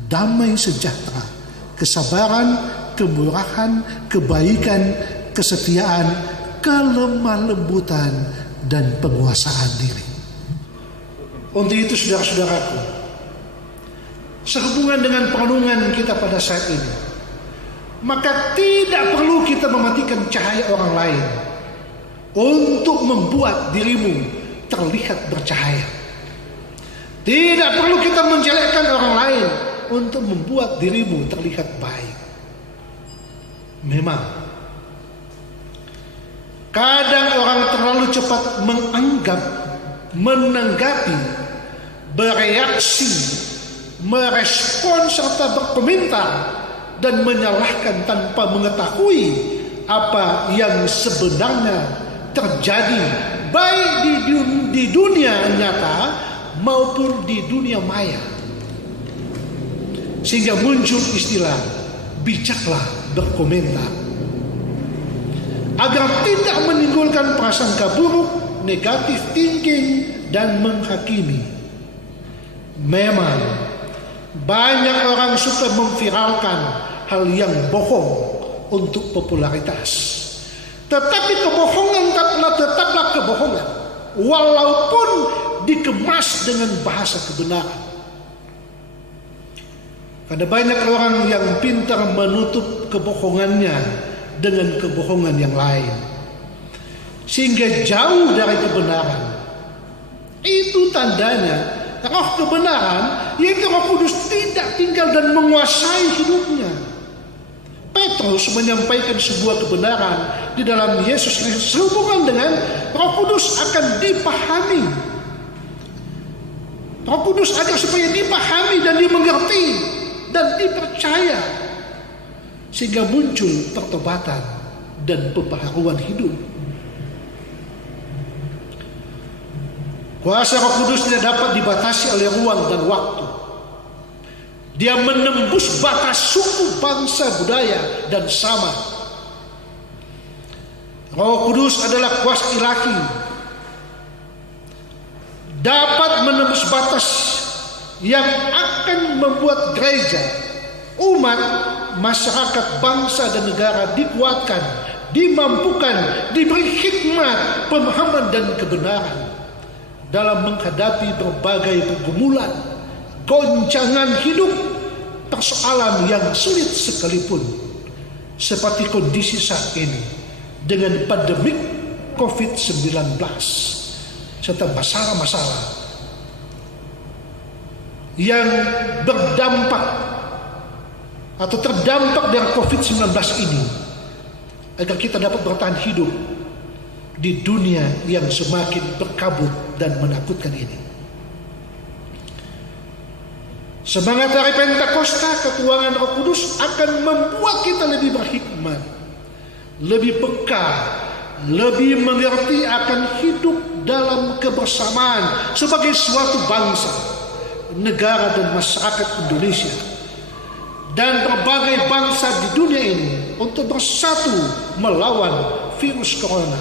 damai sejahtera, kesabaran, kemurahan, kebaikan, kesetiaan, kelemah lembutan, dan penguasaan diri. Untuk itu, saudara-saudaraku, sehubungan dengan perenungan kita pada saat ini, maka tidak perlu kita mematikan cahaya orang lain untuk membuat dirimu terlihat bercahaya. Tidak perlu kita menjelekkan orang lain untuk membuat dirimu terlihat baik. Memang kadang orang terlalu cepat menanggapi, bereaksi, merespon serta berkomentar dan menyalahkan tanpa mengetahui apa yang sebenarnya terjadi baik di dunia nyata maupun di dunia maya. Sehingga muncul istilah bijaklah berkomentar, agar tidak menimbulkan prasangka buruk, negatif thinking, dan menghakimi. Memang banyak orang suka memviralkan hal yang bohong untuk popularitas. Tetapi kebohongan tetaplah kebohongan, walaupun dikemas dengan bahasa kebenaran. Ada banyak orang yang pintar menutup kebohongannya dengan kebohongan yang lain, sehingga jauh dari kebenaran. Itu tandanya roh kebenaran, yaitu Roh Kudus, tidak tinggal dan menguasai hidupnya. Petrus menyampaikan sebuah kebenaran di dalam Yesus Kristus sehubungan dengan Roh Kudus akan dipahami. Roh Kudus agar supaya dipahami dan dimengerti dan dipercaya, sehingga muncul pertobatan dan pembaharuan hidup. Kuasa Roh Kudus tidak dapat dibatasi oleh ruang dan waktu. Dia menembus batas suku, bangsa, budaya, dan sama. Roh Kudus adalah kuasa ilahi, dapat menembus batas yang akan membuat gereja, umat, masyarakat, bangsa, dan negara dikuatkan, dimampukan, diberi hikmat, pemahaman, dan kebenaran dalam menghadapi berbagai pergumulan, goncangan hidup, persoalan yang sulit sekalipun, seperti kondisi saat ini dengan pandemik COVID-19 serta masalah-masalah yang berdampak atau terdampak dari COVID-19 ini, agar kita dapat bertahan hidup di dunia yang semakin berkabut dan menakutkan ini. Semangat hari Pentakosta, ketuanan Roh Kudus akan membuat kita lebih berhikmat, lebih peka, lebih mengerti akan hidup dalam kebersamaan sebagai suatu bangsa, negara, dan masyarakat Indonesia dan berbagai bangsa di dunia ini untuk bersatu melawan virus corona,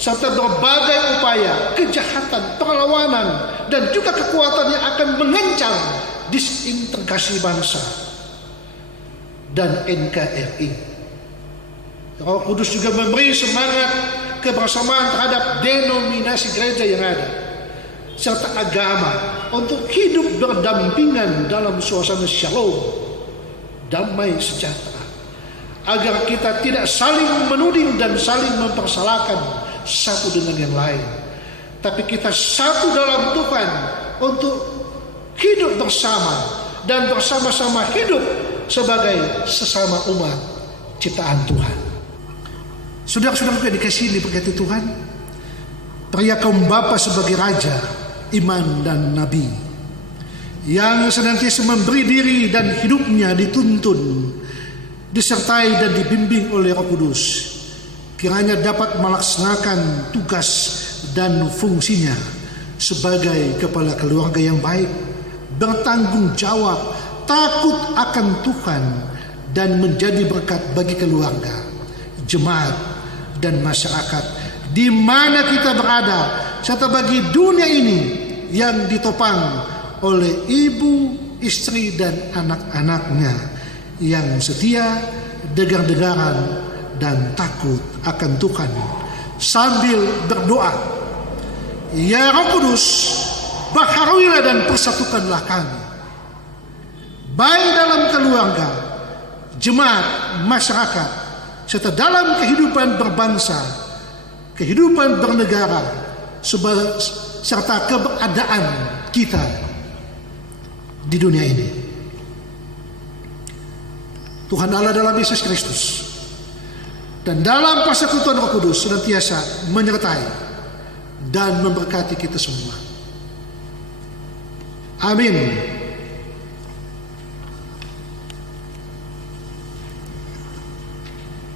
serta berbagai upaya kejahatan, perlawanan, dan juga kekuatan yang akan mengancam disintegrasi bangsa dan NKRI. Roh Kudus juga memberi semangat kebersamaan terhadap denominasi gereja yang ada, serta agama, untuk hidup berdampingan dalam suasana shalom, damai sejahtera, agar kita tidak saling menuding dan saling mempersalahkan satu dengan yang lain, tapi kita satu dalam Tuhan untuk hidup bersama dan bersama-sama hidup sebagai sesama umat ciptaan Tuhan. Saudara-saudara yang dikasihi diberkati Tuhan, pria kaum bapa sebagai raja, iman, dan nabi, yang senantiasa memberi diri dan hidupnya dituntun, disertai dan dibimbing oleh Roh Kudus, kiranya dapat melaksanakan tugas dan fungsinya sebagai kepala keluarga yang baik, bertanggung jawab, takut akan Tuhan, dan menjadi berkat bagi keluarga, jemaat, dan masyarakat di mana kita berada, serta bagi dunia ini yang ditopang oleh ibu, istri, dan anak-anaknya yang setia, dengar-dengaran, dan takut akan Tuhan, sambil berdoa, ya Roh Kudus, baharuilah dan persatukanlah kami baik dalam keluarga, jemaat, masyarakat, serta dalam kehidupan berbangsa, kehidupan bernegara, serta keberadaan kita di dunia ini. Tuhan Allah dalam Yesus Kristus dan dalam persekutuan Roh Kudus senantiasa menyertai dan memberkati kita semua. Amin.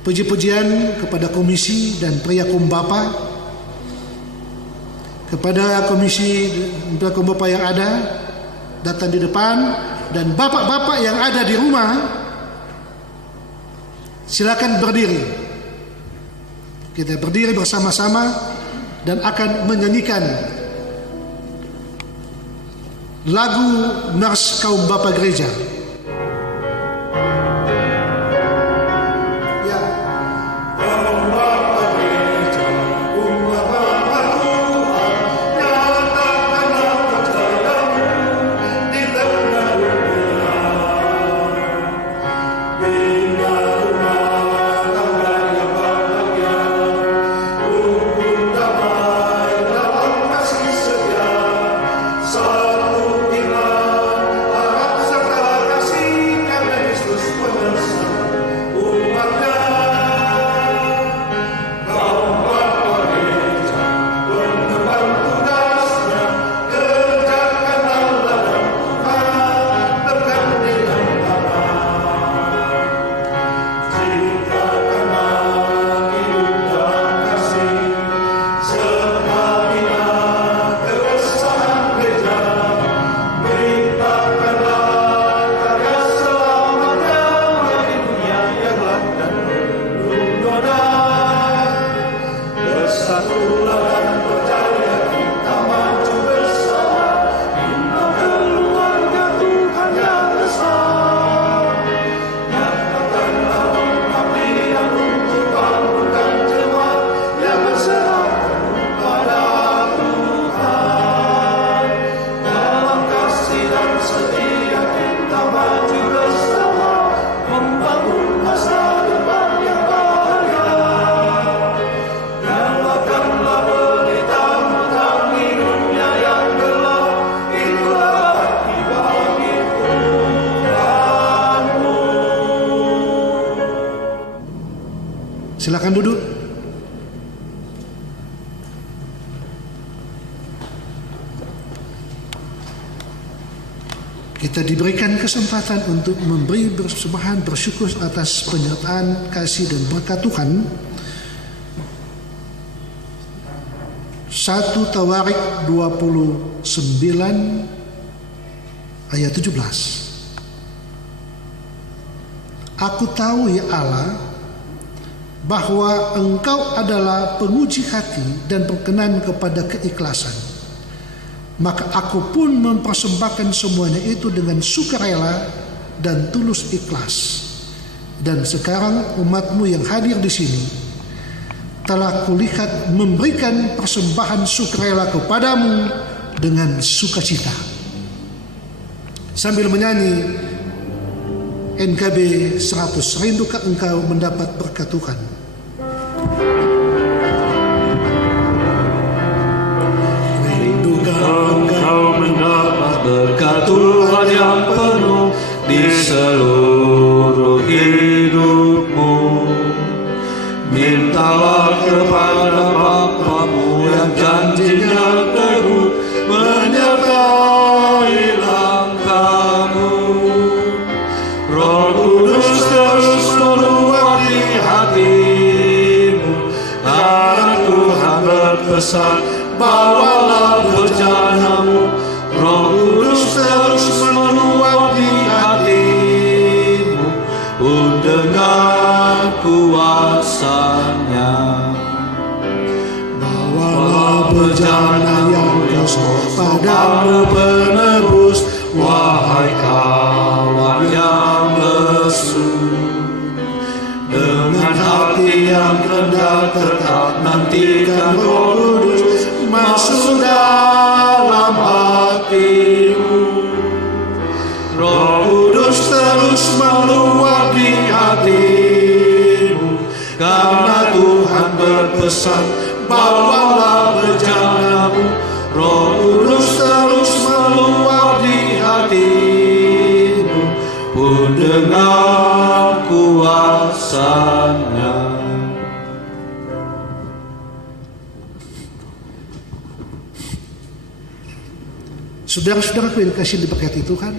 Puji-pujian kepada komisi dan Priakum Bapa, kepada komisi dan Priakum Bapa yang ada datang di depan, dan bapak-bapak yang ada di rumah silakan berdiri. Kita berdiri bersama-sama dan akan menyanyikan lagu Mars Kaum Bapa Gereja. Silakan duduk. Kita diberikan kesempatan untuk memberi persembahan bersyukur atas penyertaan, kasih dan berkat Tuhan. 1 Tawarik 29 ayat 17. Aku tahu ya Allah bahwa Engkau adalah penguji hati dan berkenan kepada keikhlasan. Maka aku pun mempersembahkan semuanya itu dengan sukarela dan tulus ikhlas. Dan sekarang umatmu yang hadir di sini telah kulihat memberikan persembahan sukarela kepadamu dengan sukacita. Sambil menyanyi NKB 100, rindukan engkau mendapat berkat Tuhan. Berkat Tuhan yang penuh di seluruh hidupmu. Mintalah kepada Bapamu yang janjinya teguh menyertai langkahmu. Roh Kudus terus meluati hatimu, karena Tuhan berpesan, bawalah bejanamu. Roh Kudus terus meluati hatimu, dengan kuasa-Nya. Bawalah bejana yang kosong padamu penebus, wahai kawan yang lesu. Dengan hati yang rendah tetap nantikan Roh Kudus masuk dalam hatimu. Roh Kudus bawalah bejanamu, Roh Kudus terus meluap di hatimu, pun dengan kuasa-Nya. Saudara-saudaraku yang kasih diberkati Tuhan,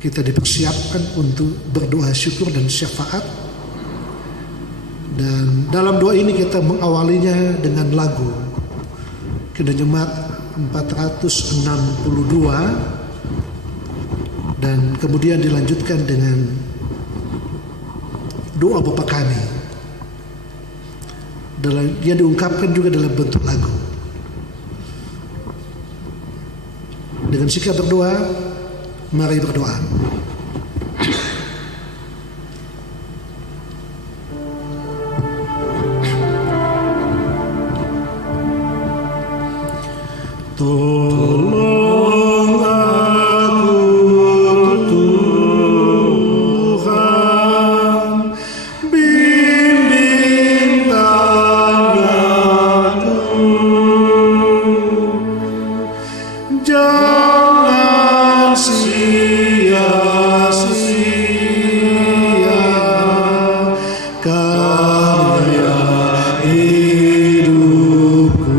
kita dipersiapkan untuk berdoa syukur dan syafaat. Dan dalam doa ini kita mengawalinya dengan lagu Kidung Jemaat 462 dan kemudian dilanjutkan dengan doa Bapa Kami. Dia diungkapkan juga dalam bentuk lagu. Dengan sikap berdoa, mari berdoa. Tolong aku Tuhan, bimbing tanganku, jangan sia-sia karya hidupku.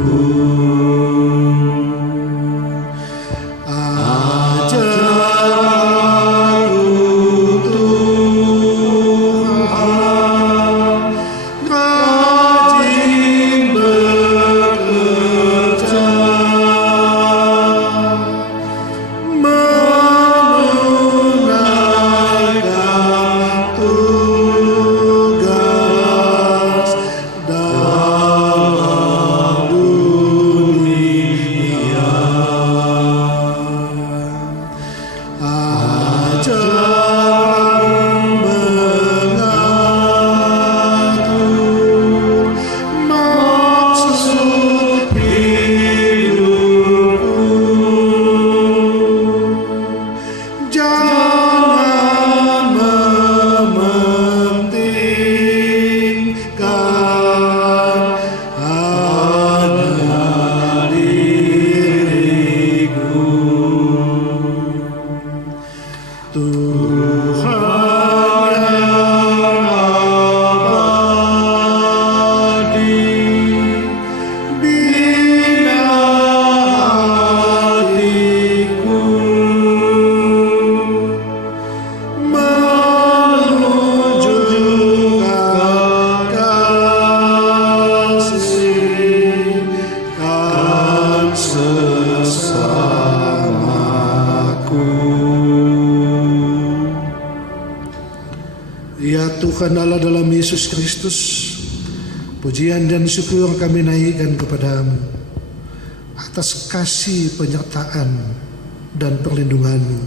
Ya Tuhan Allah dalam Yesus Kristus, pujian dan syukur kami naikkan kepadamu atas kasih penyertaan dan perlindungan-Mu.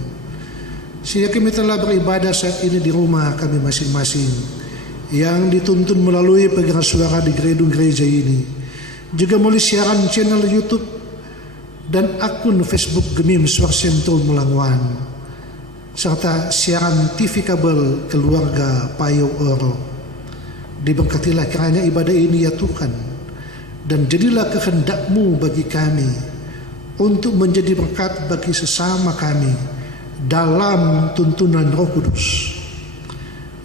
Sehingga kami telah beribadah saat ini di rumah kami masing-masing, yang dituntun melalui pengeras suara di gedung gereja ini, juga melalui siaran channel YouTube dan akun Facebook Gemim Suara Sentul Mulangwan, serta siaran TV kabel keluarga Payo Oro. Diberkatilah kiranya ibadah ini ya Tuhan, dan jadilah kehendak-Mu bagi kami untuk menjadi berkat bagi sesama kami dalam tuntunan Roh Kudus.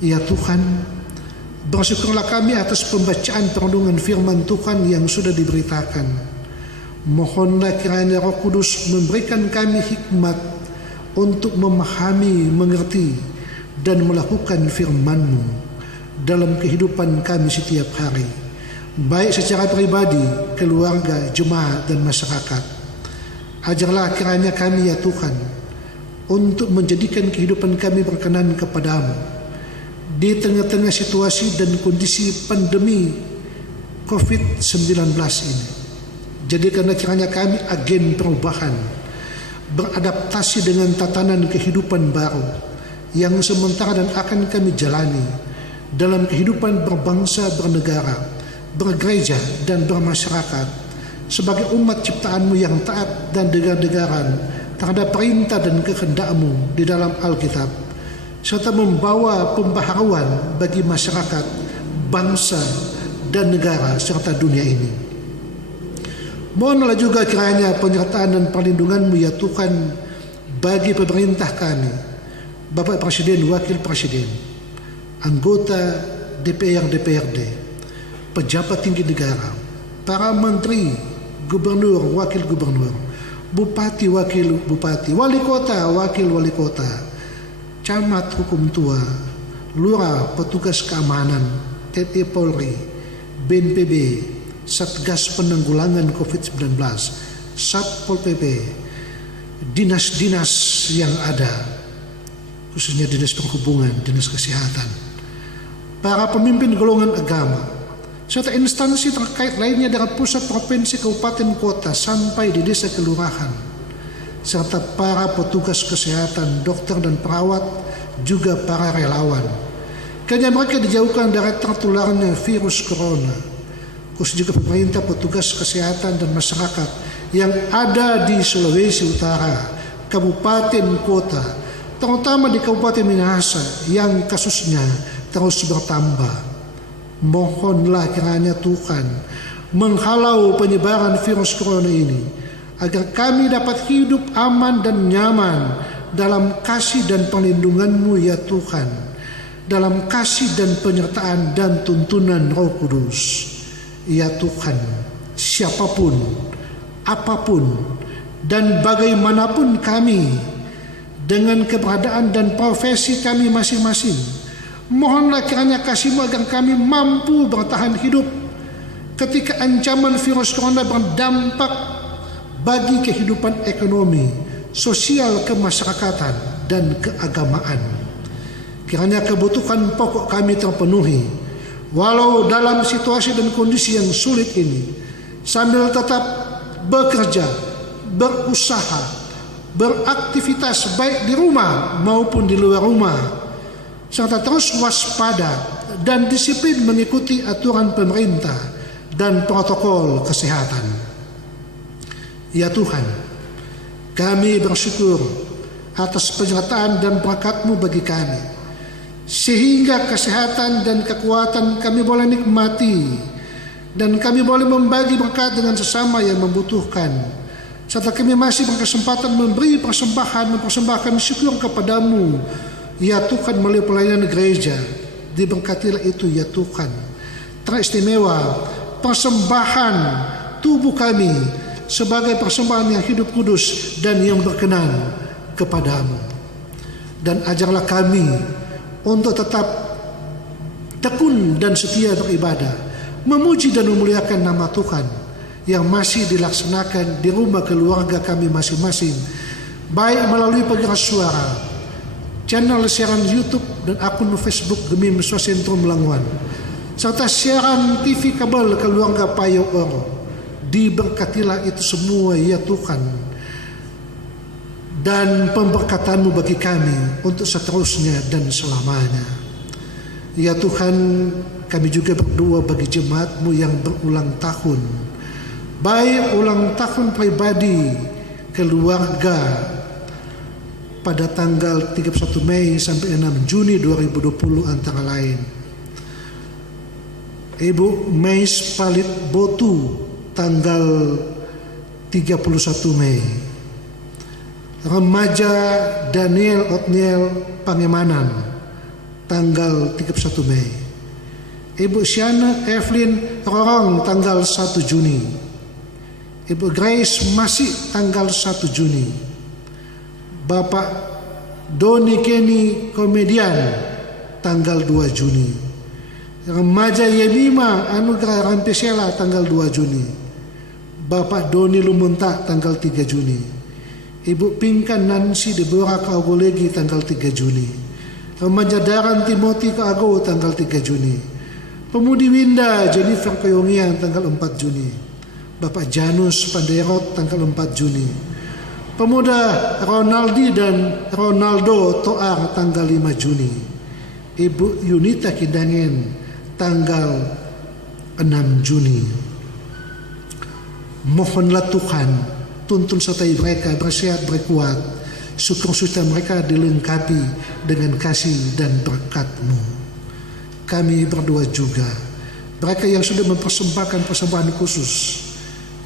Ya Tuhan, bersyukurlah kami atas pembacaan perenungan firman Tuhan yang sudah diberitakan. Mohonlah kiranya Roh Kudus memberikan kami hikmat untuk memahami, mengerti, dan melakukan firman-Mu dalam kehidupan kami setiap hari, baik secara pribadi, keluarga, jemaat, dan masyarakat. Ajarlah kiranya kami ya Tuhan untuk menjadikan kehidupan kami berkenan kepada-Mu di tengah-tengah situasi dan kondisi pandemi COVID-19 ini. Jadikanlah kiranya kami agen perubahan, beradaptasi dengan tatanan kehidupan baru yang sementara dan akan kami jalani dalam kehidupan berbangsa, bernegara, bergereja, dan bermasyarakat sebagai umat ciptaan-Mu yang taat dan dengar-dengaran terhadap perintah dan kehendak-Mu di dalam Alkitab, serta membawa pembaharuan bagi masyarakat, bangsa, dan negara serta dunia ini. Mohonlah juga kiranya penyertaan dan perlindungan-Mu ya Tuhan bagi pemerintah kami, Bapak Presiden, Wakil Presiden, anggota DPR, DPRD, pejabat tinggi negara, para menteri, gubernur, wakil gubernur, bupati, wakil bupati, wali kota, wakil wali kota, camat hukum tua, lurah, petugas keamanan, TNI Polri, BNPB, Satgas Penanggulangan COVID-19, Satpol PP, dinas-dinas yang ada, khususnya dinas perhubungan, dinas kesehatan, para pemimpin golongan agama, serta instansi terkait lainnya dari pusat, provinsi, kabupaten, kota sampai di desa kelurahan, serta para petugas kesehatan, dokter dan perawat, juga para relawan. Kiranya mereka dijauhkan dari tertularnya virus corona, khusus juga pemerintah, petugas kesehatan dan masyarakat yang ada di Sulawesi Utara, kabupaten, kota, terutama di Kabupaten Minahasa yang kasusnya terus bertambah. Mohonlah kiranya Tuhan menghalau penyebaran virus corona ini, agar kami dapat hidup aman dan nyaman dalam kasih dan perlindungan-Mu ya Tuhan, dalam kasih dan penyertaan dan tuntunan Roh Kudus. Ya Tuhan, siapapun, apapun, dan bagaimanapun kami, dengan keberadaan dan profesi kami masing-masing, mohonlah kiranya kasih-Mu agar kami mampu bertahan hidup ketika ancaman virus corona berdampak bagi kehidupan ekonomi, sosial, kemasyarakatan, dan keagamaan. Kiranya kebutuhan pokok kami terpenuhi, walau dalam situasi dan kondisi yang sulit ini, sambil tetap bekerja, berusaha, beraktivitas baik di rumah maupun di luar rumah, serta terus waspada dan disiplin mengikuti aturan pemerintah dan protokol kesehatan. Ya Tuhan, kami bersyukur atas penyertaan dan berkat-Mu bagi kami, sehingga kesehatan dan kekuatan kami boleh nikmati, dan kami boleh membagi berkat dengan sesama yang membutuhkan, serta kami masih berkesempatan memberi mempersembahkan syukur kepadamu ya Tuhan melalui pelayanan gereja. Diberkatilah itu ya Tuhan. Teristimewa persembahan tubuh kami sebagai persembahan yang hidup, kudus, dan yang berkenan kepadamu. Dan ajarlah kami untuk tetap tekun dan setia beribadah, memuji dan memuliakan nama Tuhan yang masih dilaksanakan di rumah keluarga kami masing-masing, baik melalui pengeras suara, channel siaran YouTube dan akun Facebook Gemim Swasentrum Langwan, serta siaran TV kabel keluarga Payo Oro. Diberkatilah itu semua ya Tuhan, dan pemberkatan-Mu bagi kami untuk seterusnya dan selamanya. Ya Tuhan, kami juga berdoa bagi jemaat-Mu yang berulang tahun, baik ulang tahun pribadi, keluarga, pada tanggal 31 Mei sampai 6 Juni 2020 antara lain. Ibu Mais Palit Botu tanggal 31 Mei. Remaja Daniel Otniel Pangemanan tanggal 31 Mei. Ibu Siana Evelyn Rorong tanggal 1 Juni. Ibu Grace Masih tanggal 1 Juni. Bapak Doni Kenny Komedian tanggal 2 Juni. Remaja Yemima Anugerah Rampesela tanggal 2 Juni. Bapak Doni Lumunta tanggal 3 Juni. Ibu Pinkan Nancy Deborah Kaugolegi tanggal 3 Juni. Remaja Daran Timothy Kaago tanggal 3 Juni. Pemudi Winda Jennifer Koyongian tanggal 4 Juni. Bapak Janus Panderot tanggal 4 Juni. Pemuda Ronaldi dan Ronaldo Toar tanggal 5 Juni. Ibu Yunita Kidangen tanggal 6 Juni. Mohonlah Tuhan tuntun sertai mereka bersehat berkuat, syukur-syukur mereka dilengkapi dengan kasih dan berkat-Mu. Kami berdoa juga mereka yang sudah mempersembahkan persembahan khusus,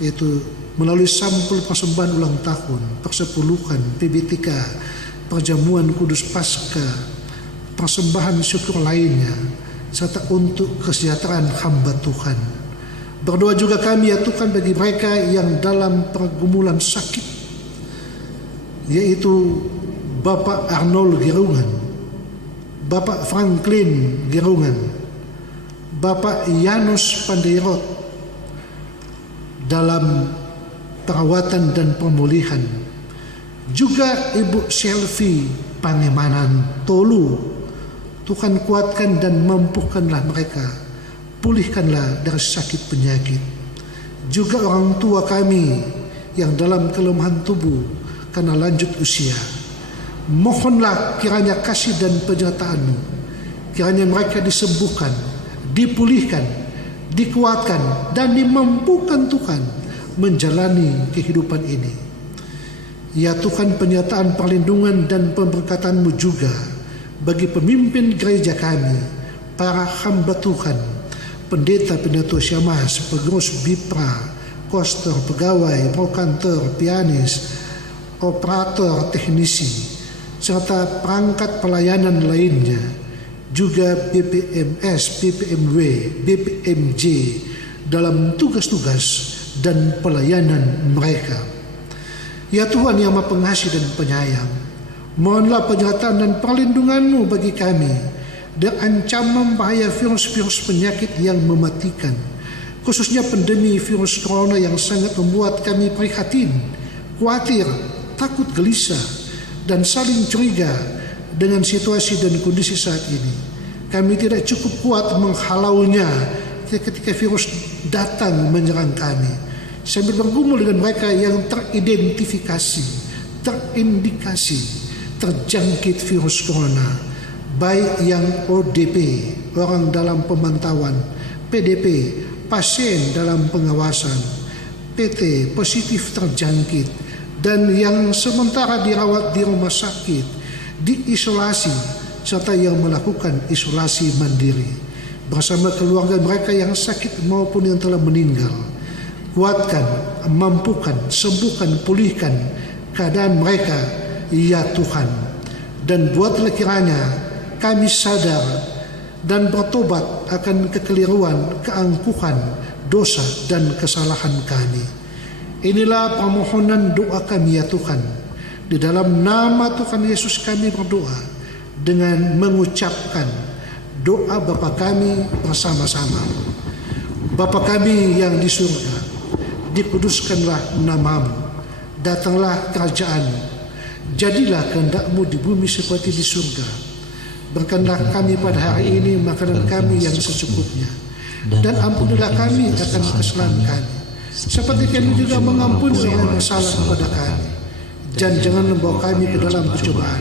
yaitu melalui sampel persembahan ulang tahun, persepuluhan, PBTK, perjamuan kudus Paskah, persembahan syukur lainnya, serta untuk kesejahteraan hamba Tuhan. Berdoa juga kami ya Tuhan bagi mereka yang dalam pergumulan sakit, yaitu Bapak Arnold Gerungan, Bapak Franklin Gerungan, Bapak Janus Pandeirot dalam perawatan dan pemulihan, juga Ibu Selvi Pangemanan Tolu. Tuhan kuatkan dan mampukanlah mereka, pulihkanlah dari sakit penyakit. Juga orang tua kami yang dalam kelemahan tubuh karena lanjut usia, mohonlah kiranya kasih dan penyertaan-Mu, kiranya mereka disembuhkan, dipulihkan, dikuatkan, dan dimampukan Tuhan menjalani kehidupan ini. Ya Tuhan, penyertaan perlindungan dan pemberkatan-Mu juga bagi pemimpin gereja kami, para hamba Tuhan, pendeta-pendeta syamah, pengurus BIPRA, koster, pegawai, prokantor, pianis, operator, teknisi, serta perangkat pelayanan lainnya, juga BPMS, BPMW, BPMJ dalam tugas-tugas dan pelayanan mereka. Ya Tuhan yang Maha Pengasih dan Penyayang, mohonlah penyertaan dan perlindungan-Mu bagi kami dari ancaman bahaya virus-virus penyakit yang mematikan, khususnya pandemi virus corona yang sangat membuat kami prihatin, khawatir, takut, gelisah, dan saling curiga dengan situasi dan kondisi saat ini. Kami tidak cukup kuat menghalaunya ketika virus datang menyerang kami, sambil bergumul dengan mereka yang teridentifikasi, terindikasi terjangkit virus corona, baik yang ODP, orang dalam pemantauan, PDP, pasien dalam pengawasan, PT, positif terjangkit, dan yang sementara dirawat di rumah sakit, diisolasi, serta yang melakukan isolasi mandiri bersama keluarga mereka yang sakit maupun yang telah meninggal. Kuatkan, mampukan, sembuhkan, pulihkan keadaan mereka ya Tuhan, dan buatlah kiranya kami sadar dan bertobat akan kekeliruan, keangkuhan, dosa dan kesalahan kami. Inilah permohonan doa kami ya Tuhan. Di dalam nama Tuhan Yesus kami berdoa dengan mengucapkan doa Bapa kami bersama-sama. Bapa kami yang di surga, dikuduskanlah nama-Mu, datanglah kerajaan-Mu, jadilah kehendak-Mu di bumi seperti di surga. Berikanlah kami pada hari ini makanan kami yang secukupnya, dan ampunilah kami akan kesalahan kami, seperti kami juga mengampuni orang yang bersalah kepada kami. Dan jangan membawa kami ke dalam percobaan,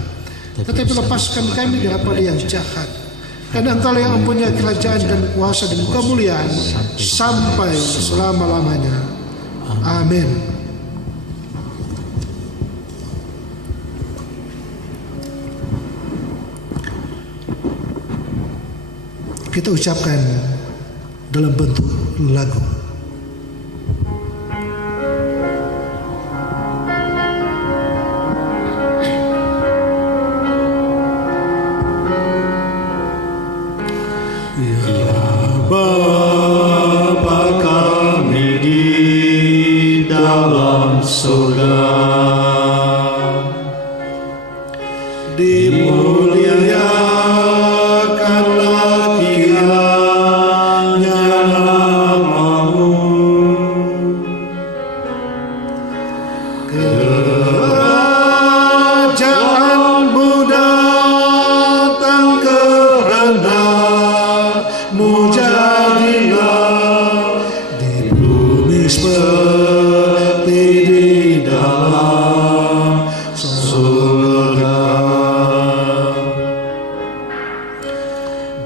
tetapi lepaskan kami daripada yang jahat. Karena Engkau yang mempunyai kerajaan dan kuasa dan kemuliaan sampai selama-lamanya. Amin. Kita ucapkan dalam bentuk lagu. Bapa kami di dalam surga, dimuliakanlah kiranya nama-Mu, kerajaan-Mu datang kehendak-Mu jadilah di bumi seperti di dalam surga.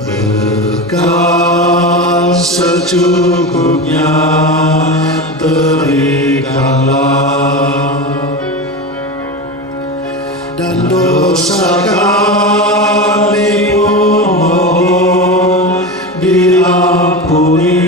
Bekal secukupnya berikanlah, dan dosa kami pun mohon diampuni,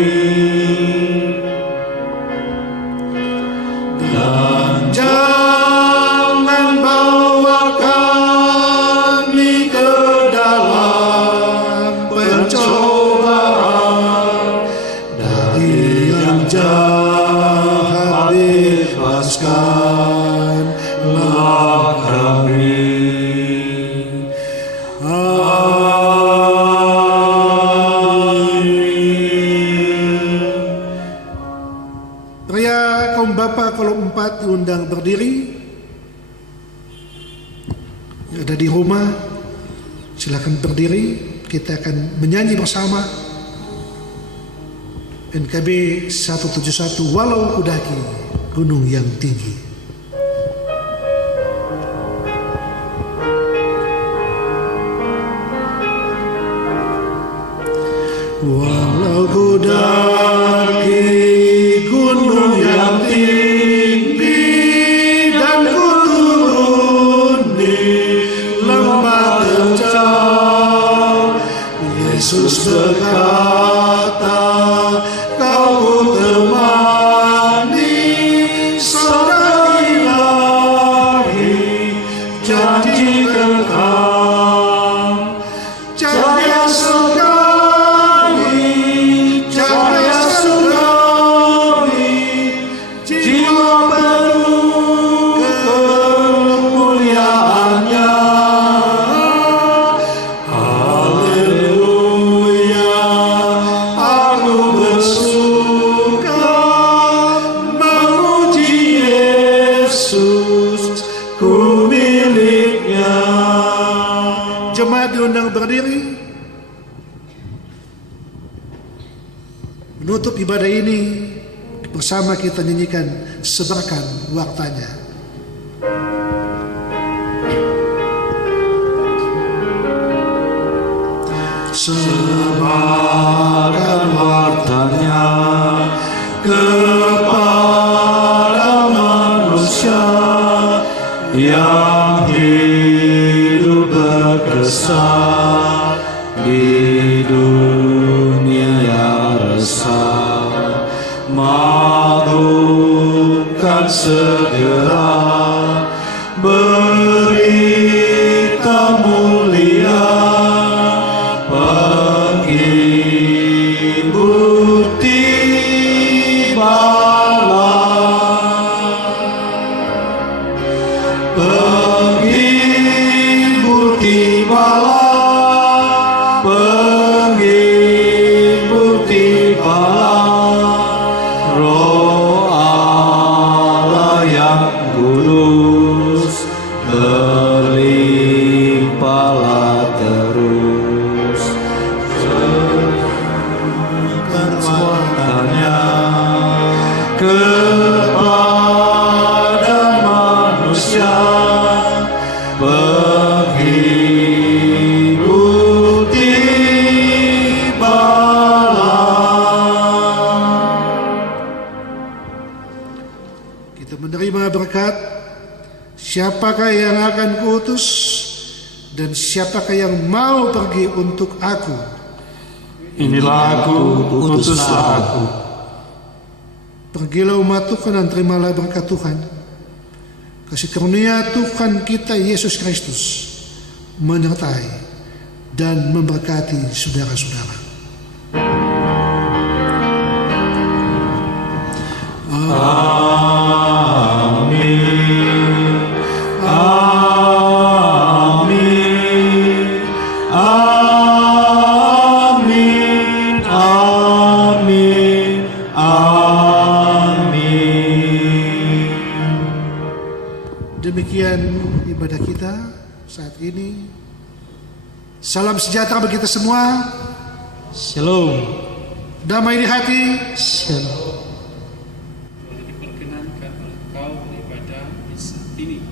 bebaskanlah kami. Pria kaum Bapa kolom 4 diundang berdiri. Yang ada di rumah silakan berdiri. Kita akan menyanyi bersama NKB 171 Walau Kudaki Gunung yang Tinggi. Walau kudaki gunung yang tinggi dan ku turun di lembah terjal, Yesus berkata, kau ku temani, sabda ilahi, janji kekal, cahaya surga. Jemaat diundang berdiri. Menutup ibadah ini bersama kita nyanyikan Sebarkan Wartanya. Sebarkan wartanya kepada manusia yang hidup berkesan di dunia yang resah. Maklumkan segera berita mulia, penghibur tibalah, penghibur tibalah, penghibur tibalah, Roh Allah yang kudus berlimpahlah terus. Sebarkannya kepada manusia, penghibur tibalah. Kita menerima berkat. Siapakah yang akan kuutus dan siapakah yang mau pergi untuk aku? Inilah aku, utuslah aku. Pergilah umat Tuhan dan terimalah berkat Tuhan. Kasih karunia Tuhan kita Yesus Kristus menyertai dan memberkati saudara-saudara. Amin. Amin. Amin. Amin. Amin. Demikian ibadah kita saat ini. Salam sejahtera bagi kita semua. Shalom. Damai di hati. Shalom. Boleh diperkenankan oleh kau beribadah di saat ini.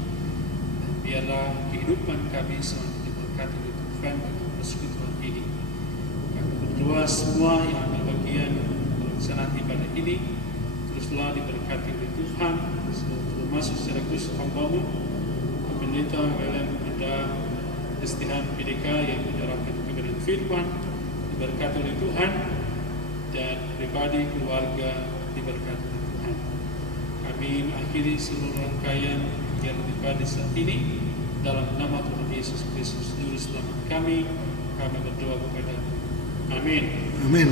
Dan biarlah kehidupan kami selalu diberkati oleh Tuhan dalam persekutuan ini. Kami berdoa semua yang ambil bagian pelaksanaan ibadah ini teruslah diberkati oleh Tuhan, termasuk secara khusus hamba-Mu, Pendeta William Pada Destihan PDK yang menyerahkan kebenaran firman, diberkati oleh Tuhan, dan pribadi keluarga diberkati oleh Tuhan. Kami akhiri seluruh rangkaian kegiatan ibadah saat ini dalam nama Tuhan Yesus Kristus Juru Selamat kami berdoa kepada Amin. Amin.